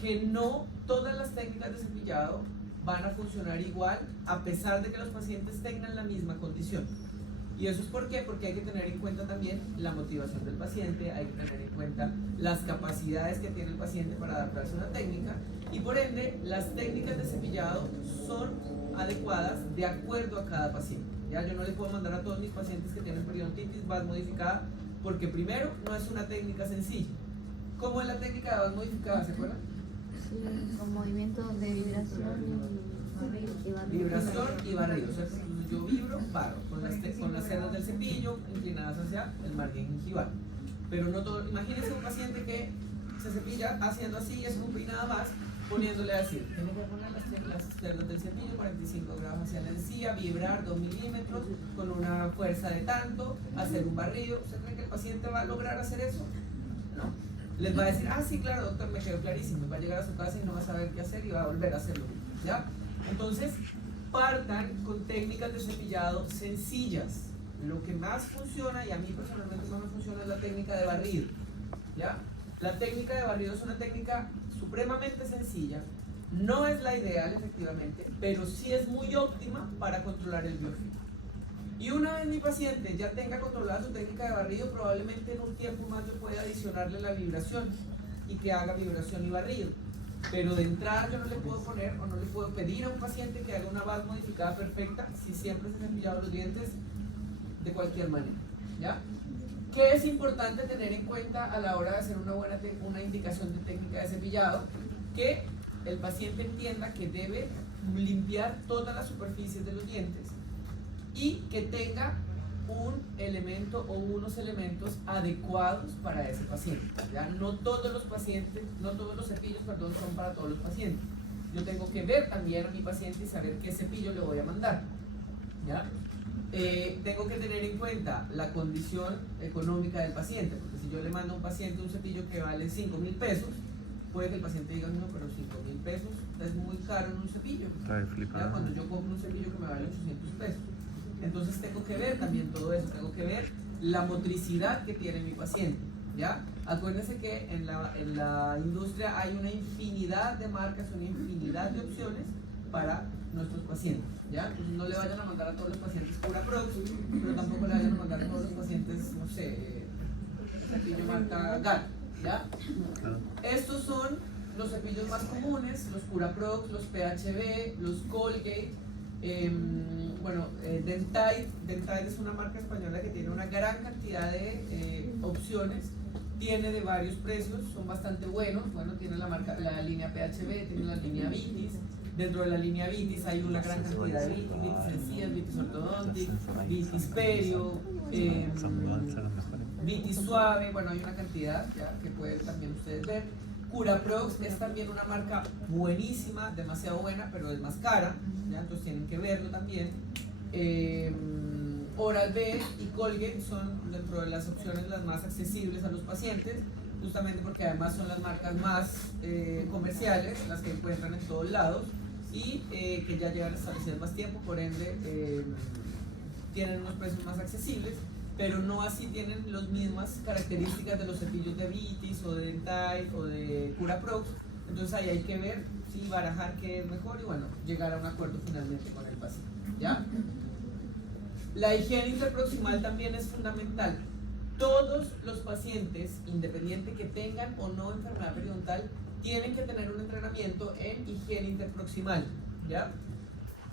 que no todas las técnicas de cepillado van a funcionar igual a pesar de que los pacientes tengan la misma condición. ¿Y eso es por qué? Porque hay que tener en cuenta también la motivación del paciente, hay que tener en cuenta las capacidades que tiene el paciente para adaptarse a una técnica, y por ende las técnicas de cepillado son adecuadas de acuerdo a cada paciente. ¿Ya? Yo no le puedo mandar a todos mis pacientes que tienen periodontitis base modificada, porque primero no es una técnica sencilla. ¿Cómo es la técnica de base modificada? ¿Se acuerdan? Sí, con movimientos de vibración y barrido. Vibración y barrido. O sea, yo vibro, barro, con las cerdas del cepillo inclinadas hacia el margen gingival. Pero no todo. Imagínense un paciente que se cepilla haciendo así, es un nada más, poniéndole así. Tiene que poner las cerdas del cepillo 45 grados hacia la encía, vibrar 2 milímetros con una fuerza de tanto, hacer un barrido. ¿Usted cree que el paciente va a lograr hacer eso? No. Les va a decir, sí, claro, doctor, me quedó clarísimo. Va a llegar a su casa y no va a saber qué hacer y va a volver a hacerlo, ¿ya? Entonces, partan con técnicas de cepillado sencillas. Lo que más funciona, y a mí personalmente más me funciona, es la técnica de barrido, ¿ya? La técnica de barrido es una técnica supremamente sencilla, no es la ideal efectivamente, pero sí es muy óptima para controlar el biofilm. Y una vez mi paciente ya tenga controlada su técnica de barrido, probablemente en un tiempo más yo pueda adicionarle la vibración y que haga vibración y barrido. Pero de entrada yo no le puedo poner o no le puedo pedir a un paciente que haga una base modificada perfecta si siempre se han cepillado los dientes de cualquier manera, ¿ya? ¿Qué es importante tener en cuenta a la hora de hacer una indicación de técnica de cepillado? Que el paciente entienda que debe limpiar todas las superficies de los dientes y que tenga un elemento o unos elementos adecuados para ese paciente, ¿ya? No todos los cepillos, son para todos los pacientes. Yo tengo que ver también a mi paciente y saber qué cepillo le voy a mandar, ¿ya? Tengo que tener en cuenta la condición económica del paciente, porque si yo le mando a un paciente un cepillo que vale 5.000 pesos, puede que el paciente diga, no, pero 5.000 pesos es muy caro en un cepillo, ¿ya? Cuando yo compro un cepillo que me vale 800 pesos. Entonces tengo que ver también todo eso, tengo que ver la motricidad que tiene mi paciente, ¿ya? Acuérdense que en la industria hay una infinidad de marcas, una infinidad de opciones para nuestros pacientes, ¿ya? Entonces no le vayan a mandar a todos los pacientes Curaprox, pero tampoco le vayan a mandar a todos los pacientes, no sé, cepillo marca GAL, ¿ya? Estos son los cepillos más comunes, los Curaprox, los PHB, los Colgate. Dentide es una marca española que tiene una gran cantidad de opciones, tiene de varios precios, son bastante buenos. Bueno, tiene la línea PHB, tiene la línea Vitis. Dentro de la línea Vitis hay una gran cantidad de Vitis, Vitis sencillas, Vitis ortodontic, Vitis perio, Vitis suave. Bueno, hay una cantidad ya que pueden también ustedes ver. Curaprox es también una marca buenísima, demasiado buena, pero es más cara, ¿ya? Entonces tienen que verlo también. Oral-B y Colgate son dentro de las opciones las más accesibles a los pacientes, justamente porque además son las marcas más comerciales, las que encuentran en todos lados y que ya llevan establecidas más tiempo, por ende tienen unos precios más accesibles, pero no así tienen las mismas características de los cepillos de Vitis o de Dentide o de Curaprox. Entonces ahí hay que ver, sí, barajar qué es mejor y bueno, llegar a un acuerdo finalmente con el paciente, ¿ya? La higiene interproximal también es fundamental. Todos los pacientes, independiente que tengan o no enfermedad periodontal, tienen que tener un entrenamiento en higiene interproximal, ¿ya?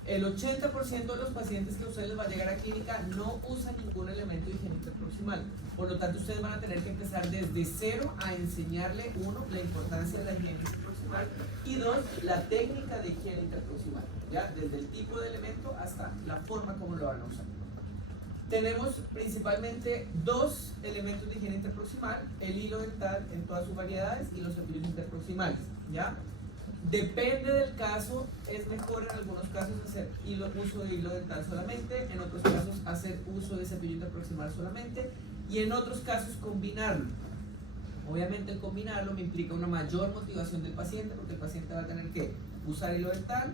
El 80% de los pacientes que a ustedes les va a llegar a clínica no usan ningún elemento de higiene interproximal. Por lo tanto, ustedes van a tener que empezar desde cero a enseñarle, uno, la importancia de la higiene interproximal y dos, la técnica de higiene interproximal, ¿ya? Desde el tipo de elemento hasta la forma como lo van a usar. Tenemos principalmente dos elementos de higiene interproximal, el hilo dental en todas sus variedades y los cepillos interproximales, ¿ya? Depende del caso, es mejor en algunos casos hacer uso de hilo dental solamente, en otros casos hacer uso de cepillo interproximal solamente y en otros casos combinarlo. Obviamente el combinarlo me implica una mayor motivación del paciente porque el paciente va a tener que usar hilo dental,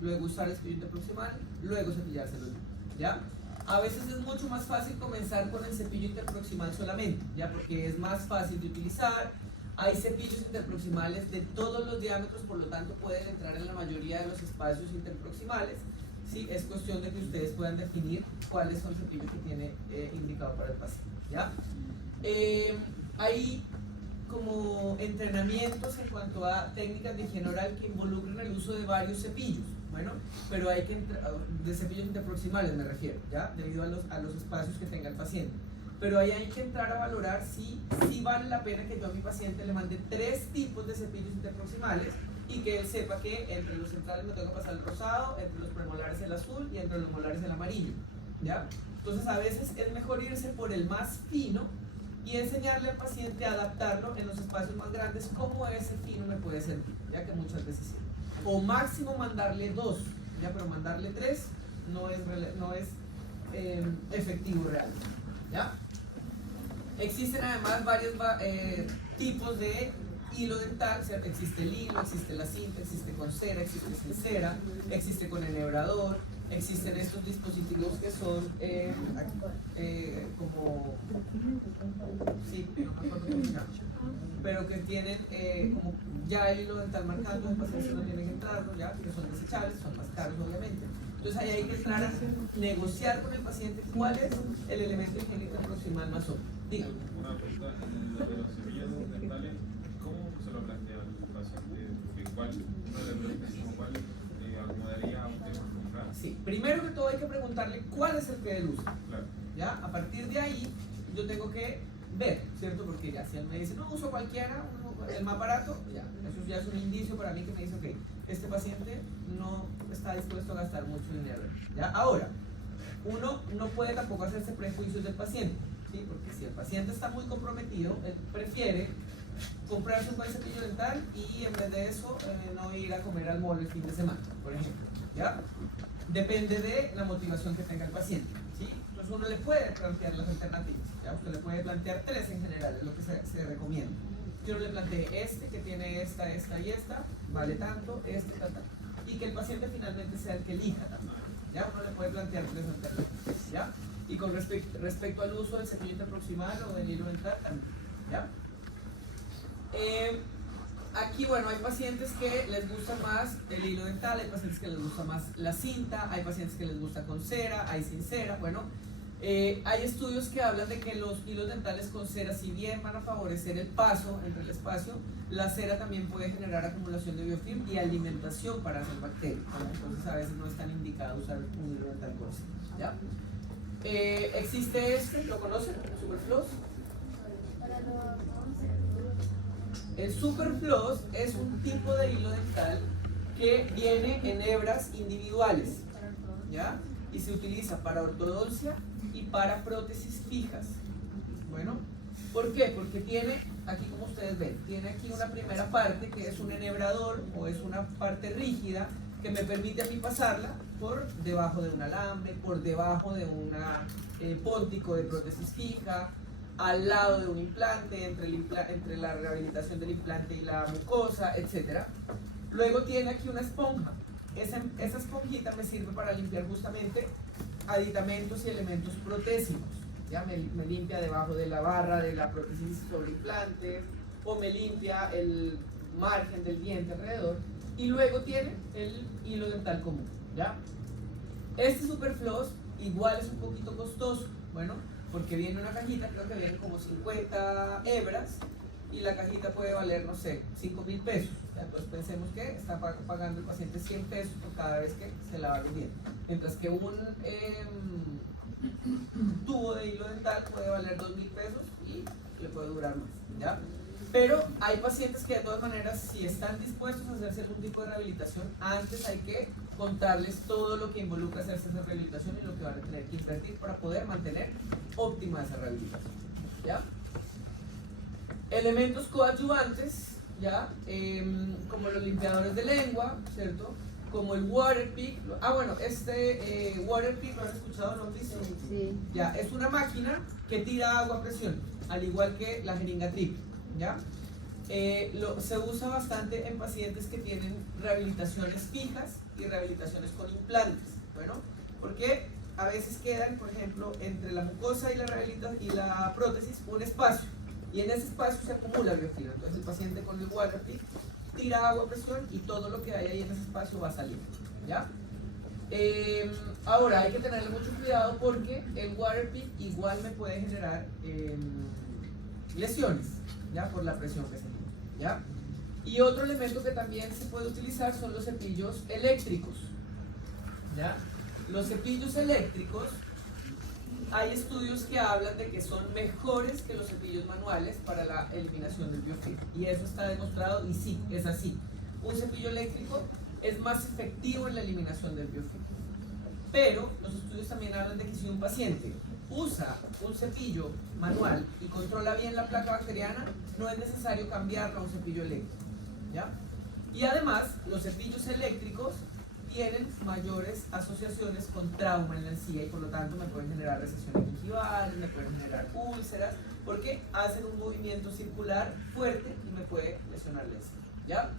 luego usar el cepillo interproximal, luego cepillarse los dientes, ¿ya? A veces es mucho más fácil comenzar con el cepillo interproximal solamente, ya porque es más fácil de utilizar. Hay cepillos interproximales de todos los diámetros, por lo tanto pueden entrar en la mayoría de los espacios interproximales. Sí, es cuestión de que ustedes puedan definir cuáles son los cepillos que tiene indicado para el paciente, ¿ya? Hay como entrenamientos en cuanto a técnicas de higiene oral que involucran el uso de varios cepillos. Bueno, pero hay que de cepillos interproximales me refiero, ¿ya? Debido a los espacios que tenga el paciente. Pero ahí hay que entrar a valorar si vale la pena que yo a mi paciente le mande 3 tipos de cepillos interproximales y que él sepa que entre los centrales me tengo que pasar el rosado, entre los premolares el azul y entre los molares el amarillo, ¿ya? Entonces a veces es mejor irse por el más fino y enseñarle al paciente a adaptarlo en los espacios más grandes como ese fino me puede servir, ya que muchas veces sí. O máximo mandarle 2, ya, pero mandarle 3 no es efectivo realmente, ¿ya? Existen además varios tipos de hilo dental, ¿cierto? Existe el hilo, existe la cinta, existe con cera, existe sin cera, existe con enhebrador, existen estos dispositivos que son como, sí, no me acuerdo cómo se llama, pero que tienen como ya el hilo dental marcando, el paciente no tiene que entrarlo, ya, que son desechables, son más caros obviamente. Entonces ahí hay que entrar a negociar con el paciente cuál es el elemento higiénico proximal más óptimo. Dígame. Una pregunta, de los cepillos dentales, ¿cómo se lo plantea al paciente? ¿Cuál modalidad usted va a comprar? Sí, primero que todo hay que preguntarle cuál es el que él usa. Claro. ¿Ya? A partir de ahí yo tengo que ver, ¿cierto? Porque ya si él me dice, no, uso cualquiera, el más barato, ya, eso ya es un indicio para mí que me dice, ok, este paciente no está dispuesto a gastar mucho dinero. ¿Ya? Ahora, uno no puede tampoco hacerse prejuicios del paciente, ¿sí? Porque si el paciente está muy comprometido, él prefiere comprarse un buen cepillo dental y en vez de eso no ir a comer al mall el fin de semana, por ejemplo. ¿Ya? Depende de la motivación que tenga el paciente, ¿sí? Entonces uno le puede plantear las alternativas, ¿ya? Usted le puede plantear 3 en general, es lo que se recomienda. Yo le planteé este que tiene esta y esta, vale tanto, tal. Y que el paciente finalmente sea el que elija también, ¿ya? Uno le puede plantear 3 alternativas, ¿ya? Y con respecto al uso del cepillo interproximal o del hilo dental también, ¿ya? Aquí, bueno, hay pacientes que les gusta más el hilo dental, hay pacientes que les gusta más la cinta, hay pacientes que les gusta con cera, hay sin cera. Bueno, hay estudios que hablan de que los hilos dentales con cera, si bien van a favorecer el paso entre el espacio, la cera también puede generar acumulación de biofilm y alimentación para hacer bacterias, ¿no? Entonces a veces no es tan indicado usar un hilo dental con cera, ¿ya? Existe este, ¿lo conocen? Superfloss. El Superfloss es un tipo de hilo dental que viene en hebras individuales, ¿ya? Y se utiliza para ortodoncia y para prótesis fijas. Bueno, ¿por qué? Porque tiene, aquí como ustedes ven, tiene aquí una primera parte que es un enhebrador o es una parte rígida que me permite a mí pasarla por debajo de un alambre, por debajo de un póntico de prótesis fija, al lado de un implante, entre la rehabilitación del implante y la mucosa, etc. Luego tiene aquí una esponja. Esa esponjita me sirve para limpiar justamente aditamentos y elementos protésicos. ¿Ya? Me limpia debajo de la barra de la prótesis sobre implantes o me limpia el margen del diente alrededor. Y luego tiene el hilo dental común. ¿Ya? Este Superfloss igual es un poquito costoso. Bueno, porque viene una cajita, creo que viene como 50 hebras y la cajita puede valer, no sé, 5.000 pesos. Entonces pensemos que está pagando el paciente 100 pesos por cada vez que se lava los dientes. Mientras que un tubo de hilo dental puede valer 2.000 pesos y le puede durar más, ¿ya? Pero hay pacientes que de todas maneras, si están dispuestos a hacerse algún tipo de rehabilitación, antes hay que contarles todo lo que involucra hacerse esa rehabilitación y lo que van a tener que invertir para poder mantener óptima esa rehabilitación, ¿ya? Elementos coadyuvantes, ¿ya? Como los limpiadores de lengua, ¿cierto? Como el Waterpik. Bueno, este Waterpik, ¿lo han escuchado? ¿Lo han visto? Sí. Ya, es una máquina que tira agua a presión, al igual que la jeringa triple, ¿ya? Se usa bastante en pacientes que tienen rehabilitaciones fijas y rehabilitaciones con implantes. Bueno, porque a veces quedan, por ejemplo, entre la mucosa y la prótesis un espacio, y en ese espacio se acumula biofilm. Entonces el paciente con el Waterpik tira agua a presión y todo lo que hay ahí en ese espacio va a salir, ¿ya? Ahora hay que tenerle mucho cuidado porque el Waterpik igual me puede generar lesiones, ¿ya? Por la presión que se tiene, ¿ya? Y otro elemento que también se puede utilizar son los cepillos eléctricos, ¿ya? Los cepillos eléctricos, hay estudios que hablan de que son mejores que los cepillos manuales para la eliminación del biofilm, y eso está demostrado, y sí, es así. Un cepillo eléctrico es más efectivo en la eliminación del biofilm, pero los estudios también hablan de que si un paciente usa un cepillo manual y controla bien la placa bacteriana, no es necesario cambiarlo a un cepillo eléctrico, ¿ya? Y además, los cepillos eléctricos tienen mayores asociaciones con trauma en la encía y por lo tanto me pueden generar recesiones gingivales, me pueden generar úlceras, porque hacen un movimiento circular fuerte y me puede lesionar la encía, ¿ya?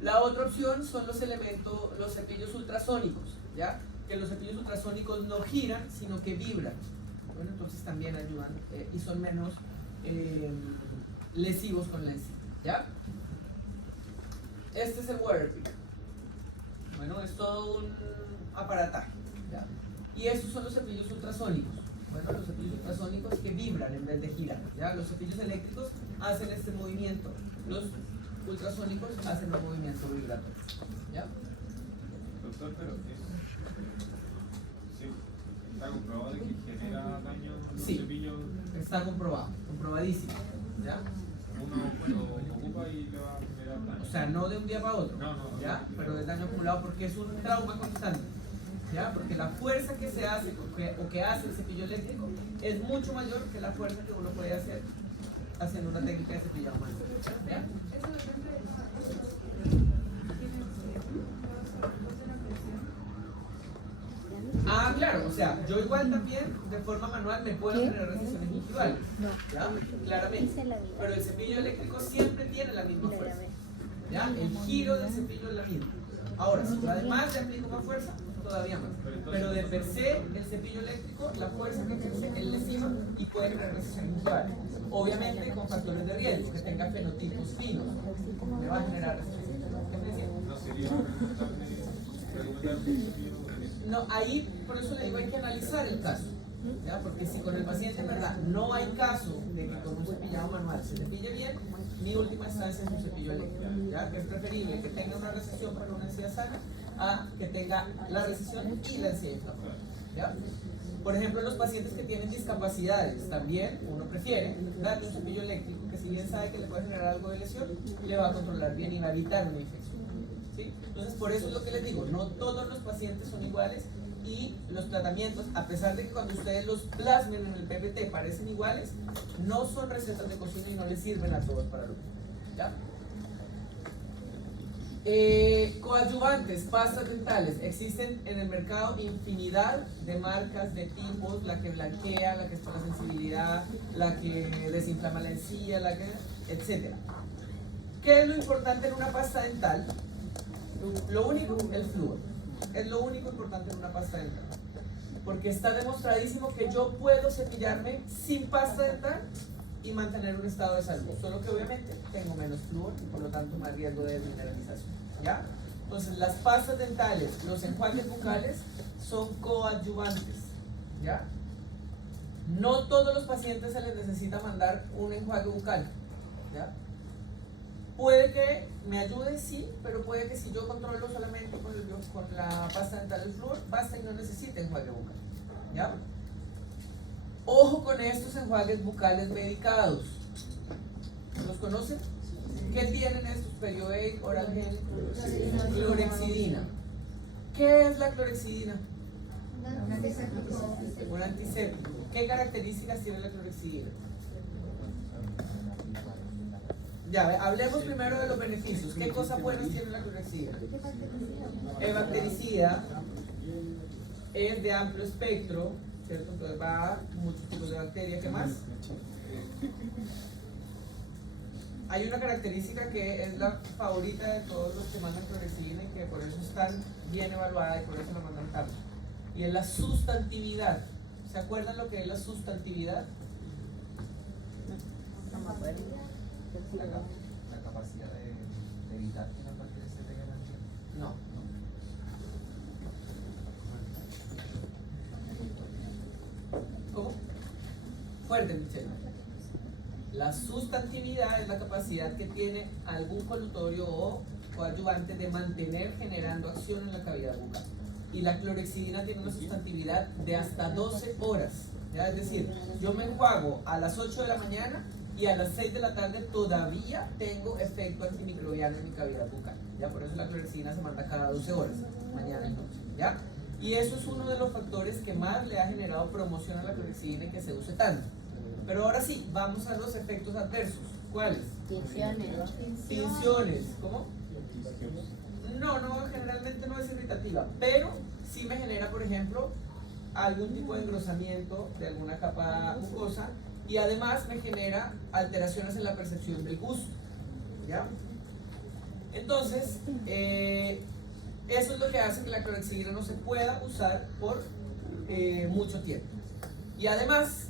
La otra opción son los cepillos ultrasónicos, ¿ya? Que los cepillos ultrasónicos no giran, sino que vibran. Bueno, entonces también ayudan y son menos lesivos con la encía, ¿ya? Este es el Waterpik. Bueno, es todo un aparataje, ¿ya? Y estos son los cepillos ultrasónicos. Bueno, los cepillos ultrasónicos que vibran en vez de girar, ¿ya? Los cepillos eléctricos hacen este movimiento. Los ultrasónicos hacen un movimiento vibratorio, ¿ya? Doctor, pero sí, está comprobado de que genera daño los Sí. cepillos. Está comprobado, comprobadísimo, ¿ya? Uno lo ocupa y le va a generar daño. O sea, no de un día para otro, No. ¿ya? Pero es daño acumulado porque es un trauma constante, ¿ya? Porque la fuerza que se hace o que hace el cepillo eléctrico es mucho mayor que la fuerza que uno puede hacer haciendo una técnica de cepillado manual, ¿ya? Ah, claro, o sea, yo igual también de forma manual me puedo generar recesiones gingivales, ¿ya? Claramente. Pero el cepillo eléctrico siempre tiene la misma fuerza, ¿ya? El giro del cepillo es la misma. Ahora, si yo además le aplico más fuerza, todavía más. Pero de per se, el cepillo eléctrico, la fuerza que ejerce es lesiva y puede generar recesiones gingivales. Obviamente con factores de riesgo, que tenga fenotipos finos, me va a generar recesiones gingivales. ¿Qué me decía? No sería recomendable un cepillo. No, ahí por eso le digo hay que analizar el caso, ¿ya? Porque si con el paciente en verdad no hay caso de que con un cepillado manual se cepille bien, mi última instancia es un cepillo eléctrico, ¿ya? Que es preferible que tenga una recesión para una encía sana a que tenga la recesión y la encía inflamada, ¿ya? Por ejemplo, los pacientes que tienen discapacidades también uno prefiere darle un cepillo eléctrico que si bien sabe que le puede generar algo de lesión, le va a controlar bien y va a evitar una infección. ¿Sí? Entonces, por eso es lo que les digo, no todos los pacientes son iguales y los tratamientos, a pesar de que cuando ustedes los plasmen en el PPT parecen iguales, no son recetas de cocina y no les sirven a todos para lo mismo, ¿ya? Coadyuvantes, pastas dentales, existen en el mercado infinidad de marcas, de tipos, la que blanquea, la que es para sensibilidad, la que desinflama la encía, la que, etc. ¿Qué es lo importante en una pasta dental? Lo único, el flúor. Es lo único importante en una pasta dental. Porque está demostradísimo que yo puedo cepillarme sin pasta dental y mantener un estado de salud. Solo que obviamente tengo menos flúor y por lo tanto más riesgo de desmineralización, ¿ya? Entonces las pastas dentales, los enjuagues bucales son coadyuvantes, ¿ya? No todos los pacientes se les necesita mandar un enjuague bucal, ¿ya? Puede que me ayude, sí, pero puede que si yo controlo solamente con la pasta dental el flúor, basta y no necesite enjuague bucal, ¿ya? Ojo con estos enjuagues bucales medicados. ¿Los conocen? ¿Qué tienen estos? Perioic, Oral Gel, clorexidina. ¿Qué es la clorexidina? Un antiséptico. ¿Qué características tiene la clorexidina? Ya, hablemos primero de los beneficios. ¿Qué cosas buenas tiene la clorexidina? Es bactericida, es de amplio espectro, ¿cierto? Entonces va a muchos tipos de bacterias. ¿Qué más? Hay una característica que es la favorita de todos los que mandan clorexidina y que por eso están bien evaluada y por eso la mandan tanto. Y es la sustantividad. ¿Se acuerdan lo que es la sustantividad? La capacidad de evitar que las bacterias se peguen al piel. No. ¿Cómo? Fuerte, Michelle. La sustantividad es la capacidad que tiene algún colutorio o coadyuvante de mantener generando acción en la cavidad bucal. Y la clorexidina tiene una sustantividad de hasta 12 horas. ¿Ya? Es decir, yo me enjuago a las 8 de la mañana y a las 6 de la tarde todavía tengo efecto antimicrobiano en mi cavidad bucal. ¿Ya? Por eso la clorexidina se manda cada 12 horas, mañana y noche. ¿Ya? Y eso es uno de los factores que más le ha generado promoción a la clorexidina y que se use tanto. Pero ahora sí, vamos a los efectos adversos. ¿Cuáles? Tinciones. Tinciones. ¿Cómo? No, generalmente no es irritativa, pero sí me genera, por ejemplo, algún tipo de engrosamiento de alguna capa mucosa y además me genera alteraciones en la percepción del gusto, ¿ya? Entonces, eso es lo que hace que la clorhexidina no se pueda usar por mucho tiempo. Y además,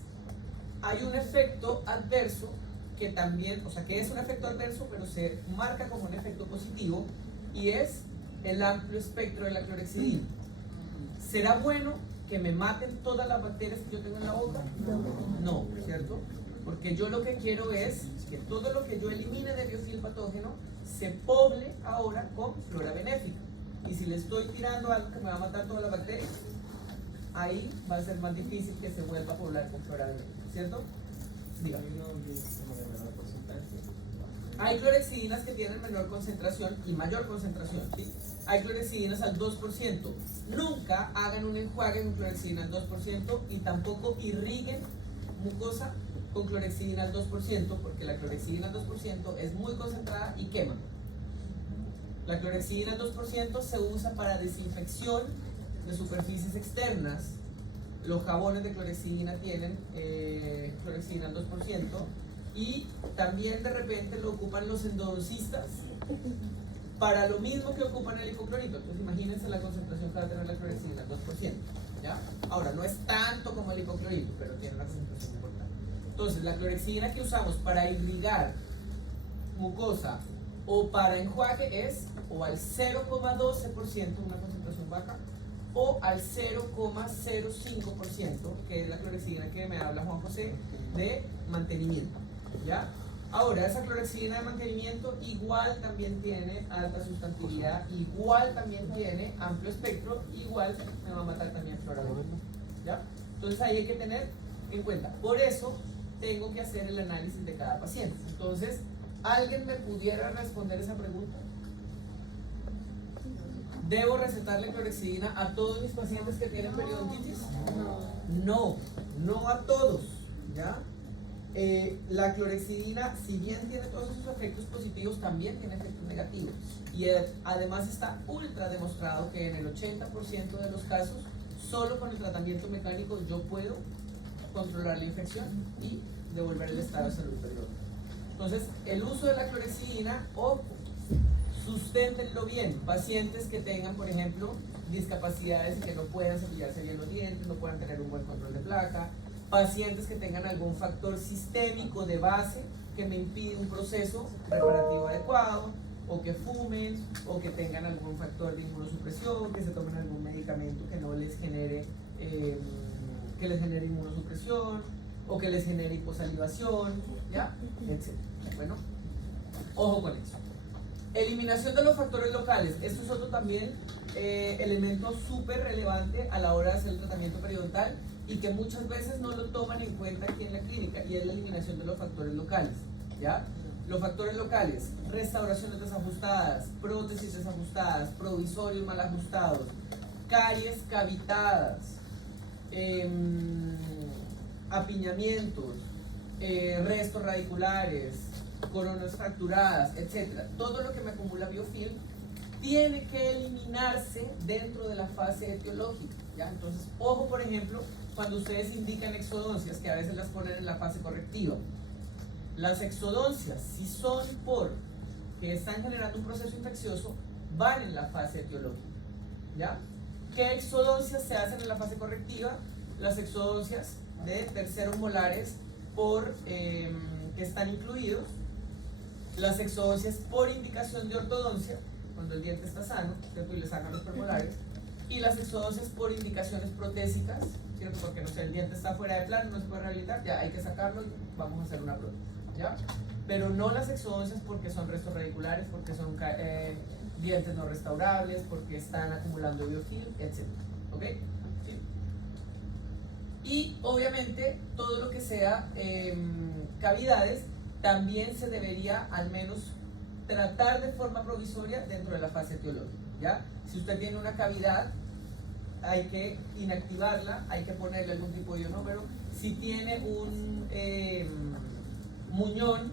hay un efecto adverso que también, o sea, que es un efecto adverso, pero se marca como un efecto positivo, y es el amplio espectro de la clorhexidina. ¿Será bueno que me maten todas las bacterias que yo tengo en la boca? No, ¿cierto? Porque yo lo que quiero es que todo lo que yo elimine de biofilm patógeno se poble ahora con flora benéfica. Y si le estoy tirando algo que me va a matar todas las bacterias, ahí va a ser más difícil que se vuelva a poblar con flora benéfica, ¿cierto? Dígame. Hay clorhexidinas que tienen menor concentración y mayor concentración, ¿sí? Hay clorhexidinas al 2%. Nunca hagan un enjuague con clorhexidina al 2% y tampoco irriguen mucosa con clorhexidina al 2%, porque la clorhexidina al 2% es muy concentrada y quema. La clorhexidina al 2% se usa para desinfección de superficies externas. Los jabones de clorhexidina tienen clorhexidina al 2%. Y también de repente lo ocupan los endodoncistas para lo mismo que ocupan el hipoclorito. Entonces imagínense la concentración que va a tener la clorhexidina al 2%, ¿ya? Ahora, no es tanto como el hipoclorito, pero tiene una concentración importante. Entonces, la clorhexidina que usamos para irrigar mucosa o para enjuague es o al 0,12%, una concentración baja, o al 0,05%, que es la clorhexidina que me habla Juan José, de mantenimiento, ¿ya? Ahora, esa clorhexidina de mantenimiento igual también tiene alta sustantividad, igual también tiene amplio espectro, igual me va a matar también flora benéfica, ¿ya? Entonces ahí hay que tener en cuenta. Por eso tengo que hacer el análisis de cada paciente. Entonces, ¿alguien me pudiera responder esa pregunta? ¿Debo recetarle clorhexidina a todos mis pacientes que tienen periodontitis? No, no a todos, ¿ya? La clorhexidina, si bien tiene todos esos efectos positivos, también tiene efectos negativos. Y además está ultra demostrado que en el 80% de los casos, solo con el tratamiento mecánico yo puedo controlar la infección y devolver el estado de salud periódico. Entonces, el uso de la clorhexidina, ojo, susténtenlo bien. Pacientes que tengan, por ejemplo, discapacidades y que no puedan cepillarse bien los dientes, no puedan tener un buen control de placa, pacientes que tengan algún factor sistémico de base que me impide un proceso reparativo adecuado, o que fumen, o que tengan algún factor de inmunosupresión, que se tomen algún medicamento que no les genere, que les genere inmunosupresión, o que les genere hiposalivación, ¿ya? Etcétera. Bueno, ojo con eso. Eliminación de los factores locales. Esto es otro también elemento súper relevante a la hora de hacer el tratamiento periodontal y que muchas veces no lo toman en cuenta aquí en la clínica, y es la eliminación de los factores locales, ¿ya? Los factores locales: restauraciones desajustadas, prótesis desajustadas, provisorios mal ajustados, caries cavitadas, apiñamientos, restos radiculares, coronas fracturadas, etc. Todo lo que me acumula biofilm tiene que eliminarse dentro de la fase etiológica, ¿ya? Entonces, ojo, por ejemplo, cuando ustedes indican exodoncias, que a veces las ponen en la fase correctiva. Las exodoncias, si son por que están generando un proceso infeccioso, van en la fase etiológica, ¿ya? ¿Qué exodoncias se hacen en la fase correctiva? Las exodoncias de terceros molares que están incluidos, las exodoncias por indicación de ortodoncia, cuando el diente está sano, ¿cierto? Y le sacan los premolares, y las exodoncias por indicaciones protésicas, ¿cierto? Porque no sé, el diente está fuera de plano, no se puede rehabilitar, ya hay que sacarlo y vamos a hacer una prótesis, ¿ya? Pero no las exodoncias porque son restos radiculares, porque son dientes no restaurables, porque están acumulando biofilm, etc. ¿Ok? ¿Sí? Y obviamente todo lo que sea cavidades también se debería al menos tratar de forma provisoria dentro de la fase etiológica, ¿ya? Si usted tiene una cavidad, hay que inactivarla, hay que ponerle algún tipo de ionómero. Si tiene un muñón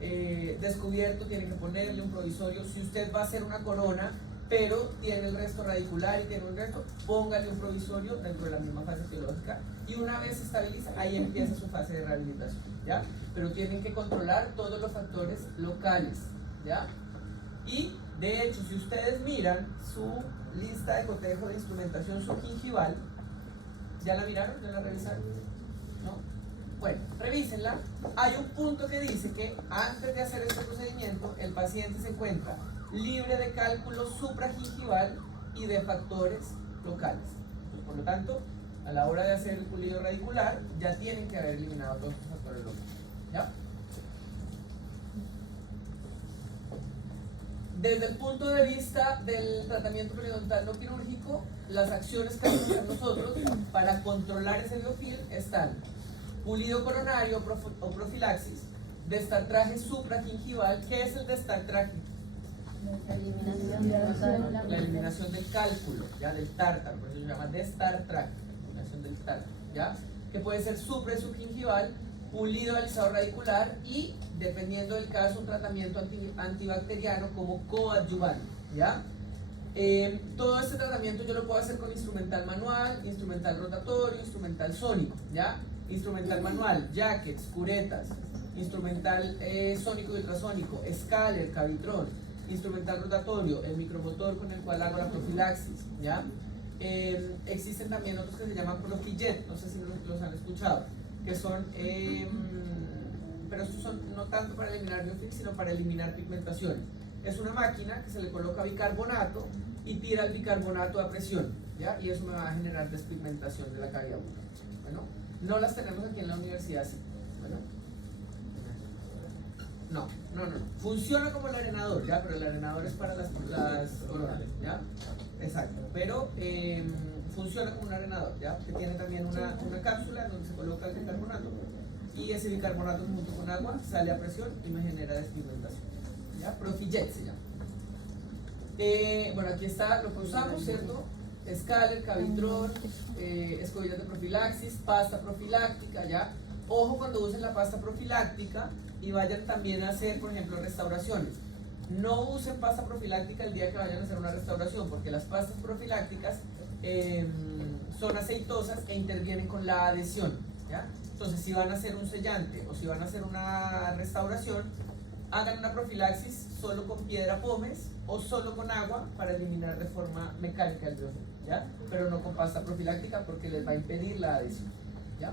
descubierto, tiene que ponerle un provisorio. Si usted va a hacer una corona, pero tiene el resto radicular y tiene el resto, póngale un provisorio dentro de la misma fase etiológica y una vez se estabiliza, ahí empieza su fase de rehabilitación, ¿ya? Pero tienen que controlar todos los factores locales, ¿ya? Y de hecho, si ustedes miran su lista de cotejo de instrumentación subgingival, ¿ya la miraron? ¿Ya la revisaron? ¿No? Bueno, revísenla. Hay un punto que dice que antes de hacer este procedimiento, el paciente se encuentra libre de cálculo supragingival y de factores locales. Por lo tanto, a la hora de hacer el pulido radicular, ya tienen que haber eliminado todos estos factores locales. ¿Ya? Desde el punto de vista del tratamiento periodontal no quirúrgico, las acciones que vamos a hacer nosotros para controlar ese biofilm están pulido coronario o profilaxis, destartraje supragingival. ¿Qué es el destartraje? La eliminación del cálculo, ¿ya? Del tártaro, por eso se llama destartraje, eliminación del tártaro, ¿ya? Que puede ser supra y subgingival, pulido alisado radicular y, dependiendo del caso, un tratamiento antibacteriano como coadyuvante, ¿ya? Todo este tratamiento yo lo puedo hacer con instrumental manual, instrumental rotatorio, instrumental sónico, ¿ya? Instrumental manual, jackets, curetas, instrumental sónico y ultrasónico, escaler, cavitrón, instrumental rotatorio, el micromotor con el cual hago la profilaxis, ¿ya? Existen también otros que se llaman Profijet, no sé si los han escuchado, que son, pero estos son no tanto para eliminar biofilm, sino para eliminar pigmentaciones. Es una máquina que se le coloca bicarbonato y tira el bicarbonato a presión, ¿ya? Y eso me va a generar despigmentación de la cavidad bucal. Bueno, no las tenemos aquí en la universidad, sí. Bueno, no. Funciona como el arenador, ¿ya? Pero el arenador es para las coronales, ¿ya? Exacto. Pero funciona como un arenador, ¿ya? Que tiene también una cápsula donde se coloca el bicarbonato y ese bicarbonato junto con agua sale a presión y me genera despigmentación, ¿ya? Profijet se llama. Bueno, aquí está lo que usamos, ¿cierto? Escaler, cavitrón, escobillas de profilaxis, pasta profiláctica, ¿ya? Ojo cuando usen la pasta profiláctica y vayan también a hacer, por ejemplo, restauraciones. No usen pasta profiláctica el día que vayan a hacer una restauración, porque las pastas profilácticas son aceitosas e intervienen con la adhesión, ¿ya? Entonces, si van a hacer un sellante o si van a hacer una restauración, hagan una profilaxis solo con piedra pómez o solo con agua para eliminar de forma mecánica el biofilm, ¿ya? Pero no con pasta profiláctica porque les va a impedir la adhesión, ¿ya?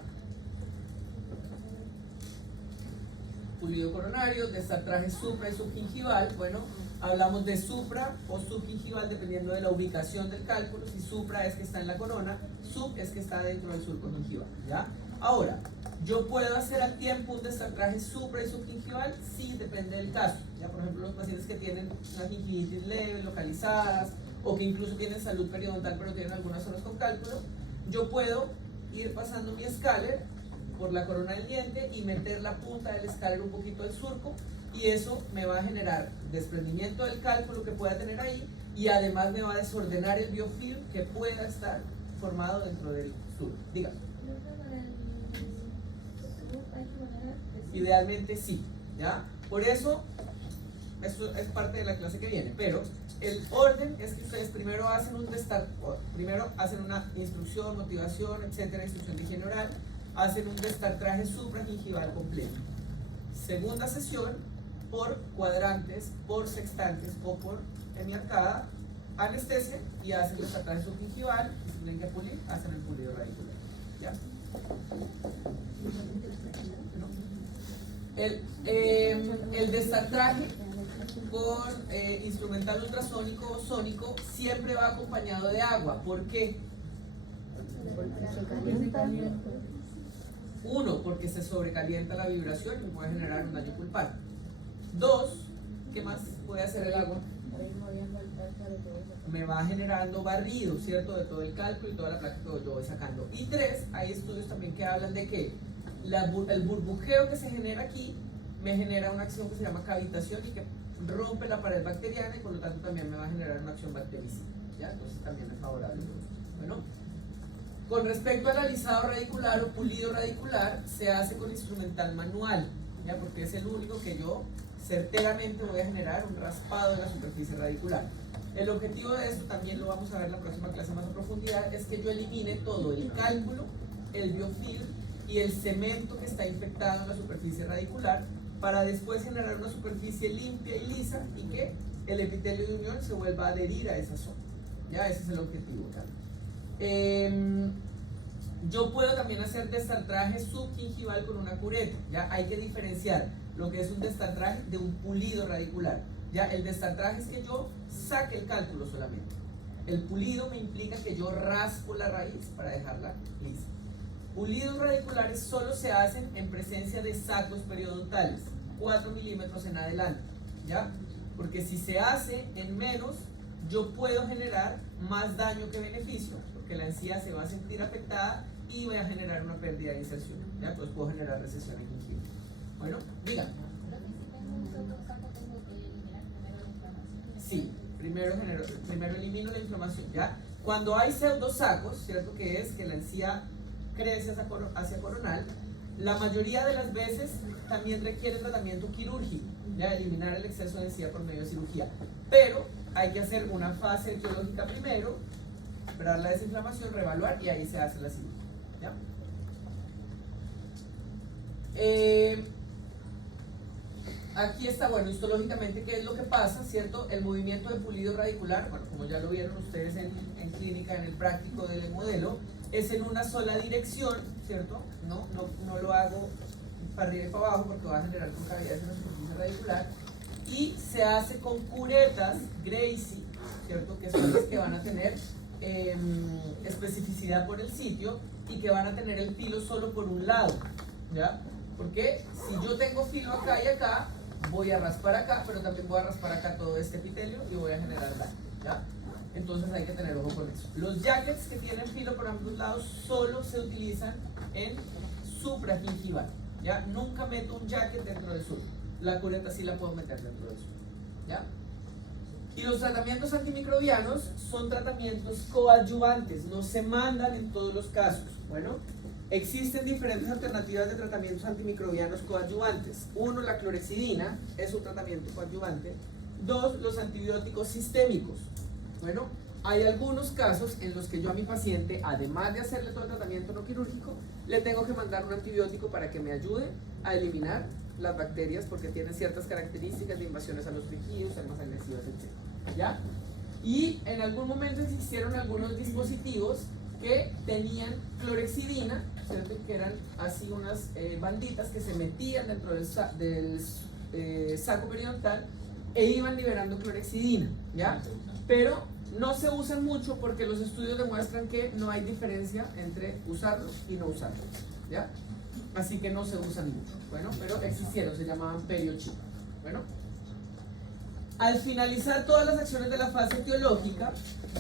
Pulido coronario, destartraje supra y subgingival. Bueno, hablamos de supra o subgingival dependiendo de la ubicación del cálculo. Si supra es que está en la corona, sub es que está dentro del surco gingival, ¿ya? Ahora, ¿yo puedo hacer al tiempo un destartraje supra y subgingival? Sí, depende del caso, ¿ya? Por ejemplo, los pacientes que tienen una gingivitis leve, localizadas, o que incluso tienen salud periodontal pero tienen algunas zonas con cálculo, yo puedo ir pasando mi escáler por la corona del diente y meter la punta del escáler un poquito al surco, y eso me va a generar desprendimiento del cálculo que pueda tener ahí y además me va a desordenar el biofilm que pueda estar formado dentro del surco. Dígame. Idealmente sí, ¿ya? Por eso es parte de la clase que viene, pero el orden es que ustedes primero hacen una instrucción, motivación, etcétera, instrucción de higiene oral, hacen un destartraje supragingival completo. Segunda sesión, por cuadrantes, por sextantes o por hemiarcada, anestesia y hacen el destartraje subgingival, y si tienen que pulir, hacen el pulido radicular, ¿ya? El destartraje con instrumental ultrasónico o sónico siempre va acompañado de agua. ¿Por qué? Uno, porque se sobrecalienta la vibración y puede generar un daño pulpar. Dos, ¿qué más puede hacer el agua? Me va generando barrido, ¿cierto? De todo el cálculo y toda la placa que yo voy sacando. Y tres, hay estudios también que hablan de que el burbujeo que se genera aquí me genera una acción que se llama cavitación y que rompe la pared bacteriana y por lo tanto también me va a generar una acción bactericida, ¿ya? Entonces también es favorable. Bueno, con respecto al alisado radicular o pulido radicular, se hace con instrumental manual, ¿ya? Porque es el único que yo certeramente voy a generar un raspado de la superficie radicular. El objetivo de esto, también lo vamos a ver en la próxima clase más a profundidad, es que yo elimine todo el cálculo, el biofilm y el cemento que está infectado en la superficie radicular, para después generar una superficie limpia y lisa y que el epitelio de unión se vuelva a adherir a esa zona. Ya, ese es el objetivo. Yo puedo también hacer destartraje subgingival con una cureta. Ya, hay que diferenciar lo que es un destartraje de un pulido radicular. Ya, el destartraje es que yo saque el cálculo solamente. El pulido me implica que yo raspo la raíz para dejarla lisa. Pulidos radiculares solo se hacen en presencia de sacos periodontales, 4 milímetros en adelante, ¿ya? Porque si se hace en menos, yo puedo generar más daño que beneficio, porque la encía se va a sentir afectada y voy a generar una pérdida de inserción, ¿ya? Entonces puedo generar recesión en gingiva. Bueno, digan. Sí, primero elimino la inflamación, ¿ya? Cuando hay pseudosacos, ¿cierto? Que es que la encía crece hacia coronal, la mayoría de las veces también requiere tratamiento quirúrgico, ¿ya? Eliminar el exceso de encía por medio de cirugía. Pero hay que hacer una fase etiológica primero, esperar la desinflamación, reevaluar y ahí se hace la cirugía, ¿ya? Aquí está, bueno, histológicamente, ¿qué es lo que pasa? ¿Cierto? El movimiento de pulido radicular, bueno, como ya lo vieron ustedes en clínica, en el práctico del modelo, es en una sola dirección, ¿cierto? No lo hago para arriba y para abajo porque va a generar concavidades en la superficie radicular. Y se hace con curetas Gracie, ¿cierto? Que son las que van a tener especificidad por el sitio y que van a tener el filo solo por un lado, ¿ya? Porque si yo tengo filo acá y acá, voy a raspar acá, pero también voy a raspar acá todo este epitelio y voy a generar daño, ¿ya? Entonces hay que tener ojo con eso. Los jackets que tienen filo por ambos lados solo se utilizan en supragingival, ¿ya? Nunca meto un jacket dentro del sur. La cureta sí la puedo meter dentro del sur, ¿ya? Y los tratamientos antimicrobianos son tratamientos coadyuvantes, no se mandan en todos los casos. Bueno, existen diferentes alternativas de tratamientos antimicrobianos coadyuvantes. Uno, la clorexidina, es un tratamiento coadyuvante. Dos, los antibióticos sistémicos. Bueno, hay algunos casos en los que yo a mi paciente, además de hacerle todo el tratamiento no quirúrgico, le tengo que mandar un antibiótico para que me ayude a eliminar las bacterias porque tienen ciertas características de invasiones a los tejidos, ser más agresivas, etc. ¿Ya? Y en algún momento existieron algunos dispositivos que tenían clorexidina, ¿cierto? Que eran así unas banditas que se metían dentro del saco periodontal e iban liberando clorexidina, ¿ya? Pero no se usan mucho porque los estudios demuestran que no hay diferencia entre usarlos y no usarlos, ¿ya? Así que no se usan mucho. Bueno, pero existieron, se llamaban periochip. Bueno, al finalizar todas las acciones de la fase etiológica,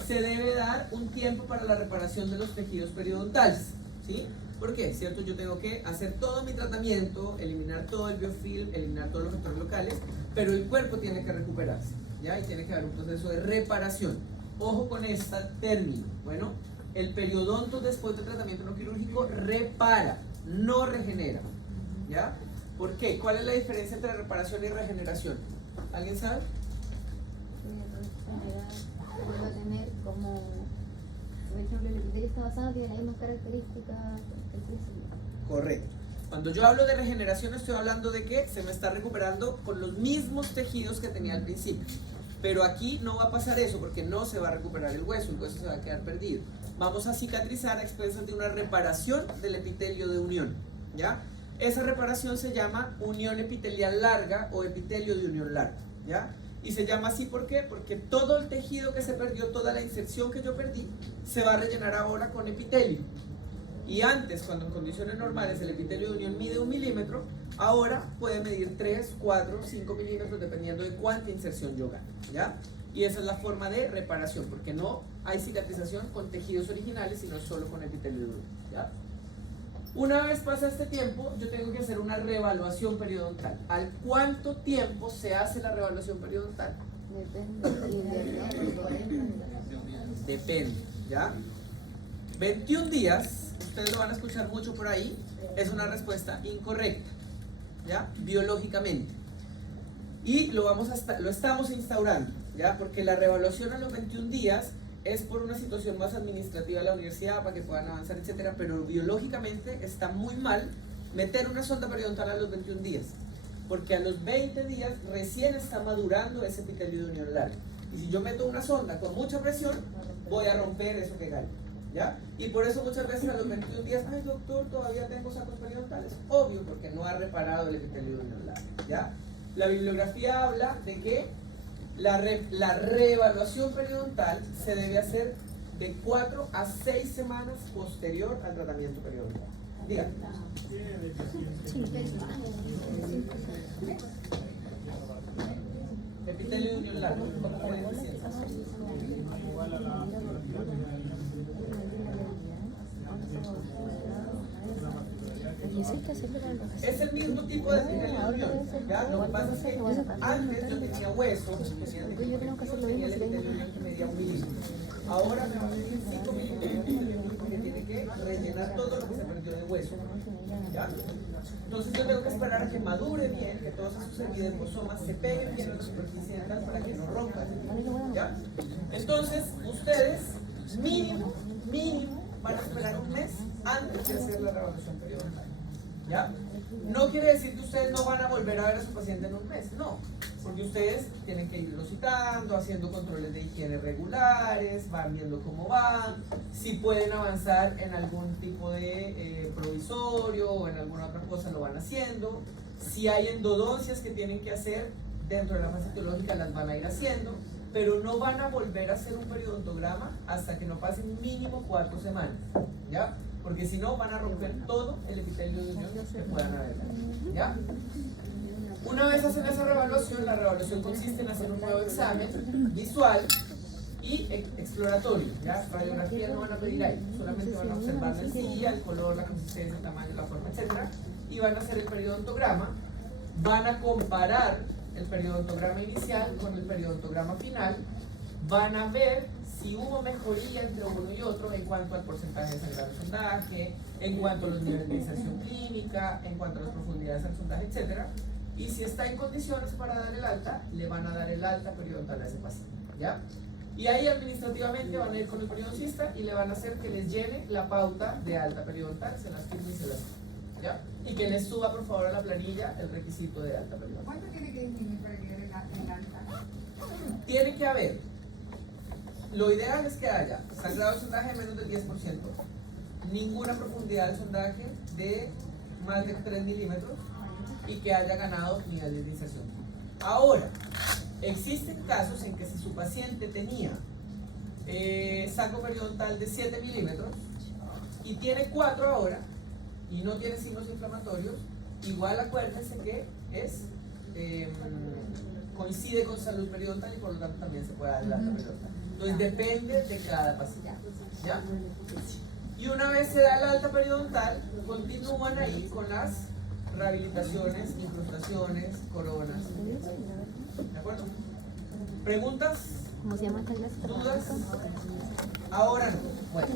se debe dar un tiempo para la reparación de los tejidos periodontales, ¿sí? ¿Por qué? ¿Cierto? Yo tengo que hacer todo mi tratamiento, eliminar todo el biofilm, eliminar todos los vectores locales, pero el cuerpo tiene que recuperarse, ¿ya? Y tiene que haber un proceso de reparación. Ojo con este término. Bueno, el periodonto después del tratamiento no quirúrgico repara, no regenera, ¿ya? ¿Por qué? ¿Cuál es la diferencia entre reparación y regeneración? ¿Alguien sabe? Vuelve a tener como, por ejemplo, el epitelio está basado, tiene las mismas características que el principio. Correcto. Cuando yo hablo de regeneración estoy hablando de que se me está recuperando con los mismos tejidos que tenía al principio. Pero aquí no va a pasar eso porque no se va a recuperar el hueso se va a quedar perdido. Vamos a cicatrizar a expensas de una reparación del epitelio de unión, ¿ya? Esa reparación se llama unión epitelial larga o epitelio de unión larga, ¿ya? Y se llama así, ¿por qué? Porque todo el tejido que se perdió, toda la inserción que yo perdí, se va a rellenar ahora con epitelio. Y antes, cuando en condiciones normales el epitelio de unión mide 1 milímetro, ahora puede medir 3, 4, 5 milímetros dependiendo de cuánta inserción yo gane, ¿ya? Y esa es la forma de reparación, porque no hay cicatrización con tejidos originales, sino solo con epitelio de unión, ¿ya? Una vez pasa este tiempo, yo tengo que hacer una reevaluación periodontal. ¿Al cuánto tiempo se hace la reevaluación periodontal? Depende, ¿ya? 21 días, ustedes lo van a escuchar mucho por ahí, es una respuesta incorrecta, ¿ya? Biológicamente. Y lo estamos instaurando, ¿ya? Porque la reevaluación a los 21 días es por una situación más administrativa de la universidad para que puedan avanzar, etcétera, pero biológicamente está muy mal meter una sonda periodontal a los 21 días, porque a los 20 días recién está madurando ese epitelio de unión larga. Y si yo meto una sonda con mucha presión, voy a romper eso que cae, ¿ya? Y por eso muchas veces a los 21 días, ay doctor, todavía tengo sacos periodontales. Obvio, porque no ha reparado el epitelio de unión larga, ¿ya? La bibliografía habla de que la reevaluación periodontal se debe hacer de 4 a 6 semanas posterior al tratamiento periodontal. Dígame. Epitelio de unión larga, ¿cómo fue deficiencia? Es el mismo tipo de epitelio de unión, ¿ya? Lo que pasa es que antes yo tenía hueso, tenía el epitelio de unión que medía 1 milímetro. Ahora me va a medir 5 milímetros porque tiene que rellenar todo lo que se perdió de hueso, ¿ya? Entonces yo tengo que esperar a que madure bien, que todos esos epidermosomas se peguen bien en la superficie dental para que no rompan, ¿ya? Entonces ustedes mínimo van a esperar 1 mes antes de hacer la reevaluación periodontal, ¿ya? No quiere decir que ustedes no van a volver a ver a su paciente en 1 mes, no, porque ustedes tienen que irlo citando, haciendo controles de higiene regulares, van viendo cómo van, si pueden avanzar en algún tipo de provisorio o en alguna otra cosa lo van haciendo, si hay endodoncias que tienen que hacer dentro de la fase etiológica las van a ir haciendo, pero no van a volver a hacer un periodontograma hasta que no pasen mínimo 4 semanas, ¿ya? Porque si no van a romper todo el epitelio de unión que puedan haber, ¿ya? Una vez hacen esa reevaluación, la reevaluación consiste en hacer un nuevo examen visual y exploratorio, ¿ya? Radiografía no van a pedir ahí, solamente van a observar la encía, el color, la consistencia, el tamaño, la forma, etc. Y van a hacer el periodontograma, van a comparar el periodontograma inicial con el periodontograma final, van a ver si hubo mejoría entre uno y otro en cuanto al porcentaje de sangrado del sondaje, en cuanto a los niveles de inserción clínica, en cuanto a las profundidades del sondaje, etc. Y si está en condiciones para dar el alta, le van a dar el alta periodontal a ese paciente, ¿ya? Y ahí administrativamente van a ir con el periodoncista y le van a hacer que les llene la pauta de alta periodontal, se las firme y se las firme, ¿ya? Y que les suba por favor a la planilla el requisito de alta periodontal. ¿Cuánto tiene que disminuir para que le den el alta? Tiene que haber, lo ideal es que haya sangrado del sondaje de menos del 10%, ninguna profundidad del sondaje de más de 3 milímetros y que haya ganado niveles de inserción. Ahora, existen casos en que si su paciente tenía saco periodontal de 7 milímetros y tiene 4 ahora y no tiene signos inflamatorios, igual acuérdense que es coincide con salud periodontal y por lo tanto también se puede dar el alta periodontal. Entonces depende de cada paciente, ¿ya? Y una vez se da el alta periodontal, continúan ahí con las rehabilitaciones, incrustaciones, coronas, ¿de acuerdo? ¿Preguntas? ¿Cómo se llama esta clase? ¿Dudas? Ahora no. Bueno,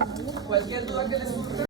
cualquier duda que les surja.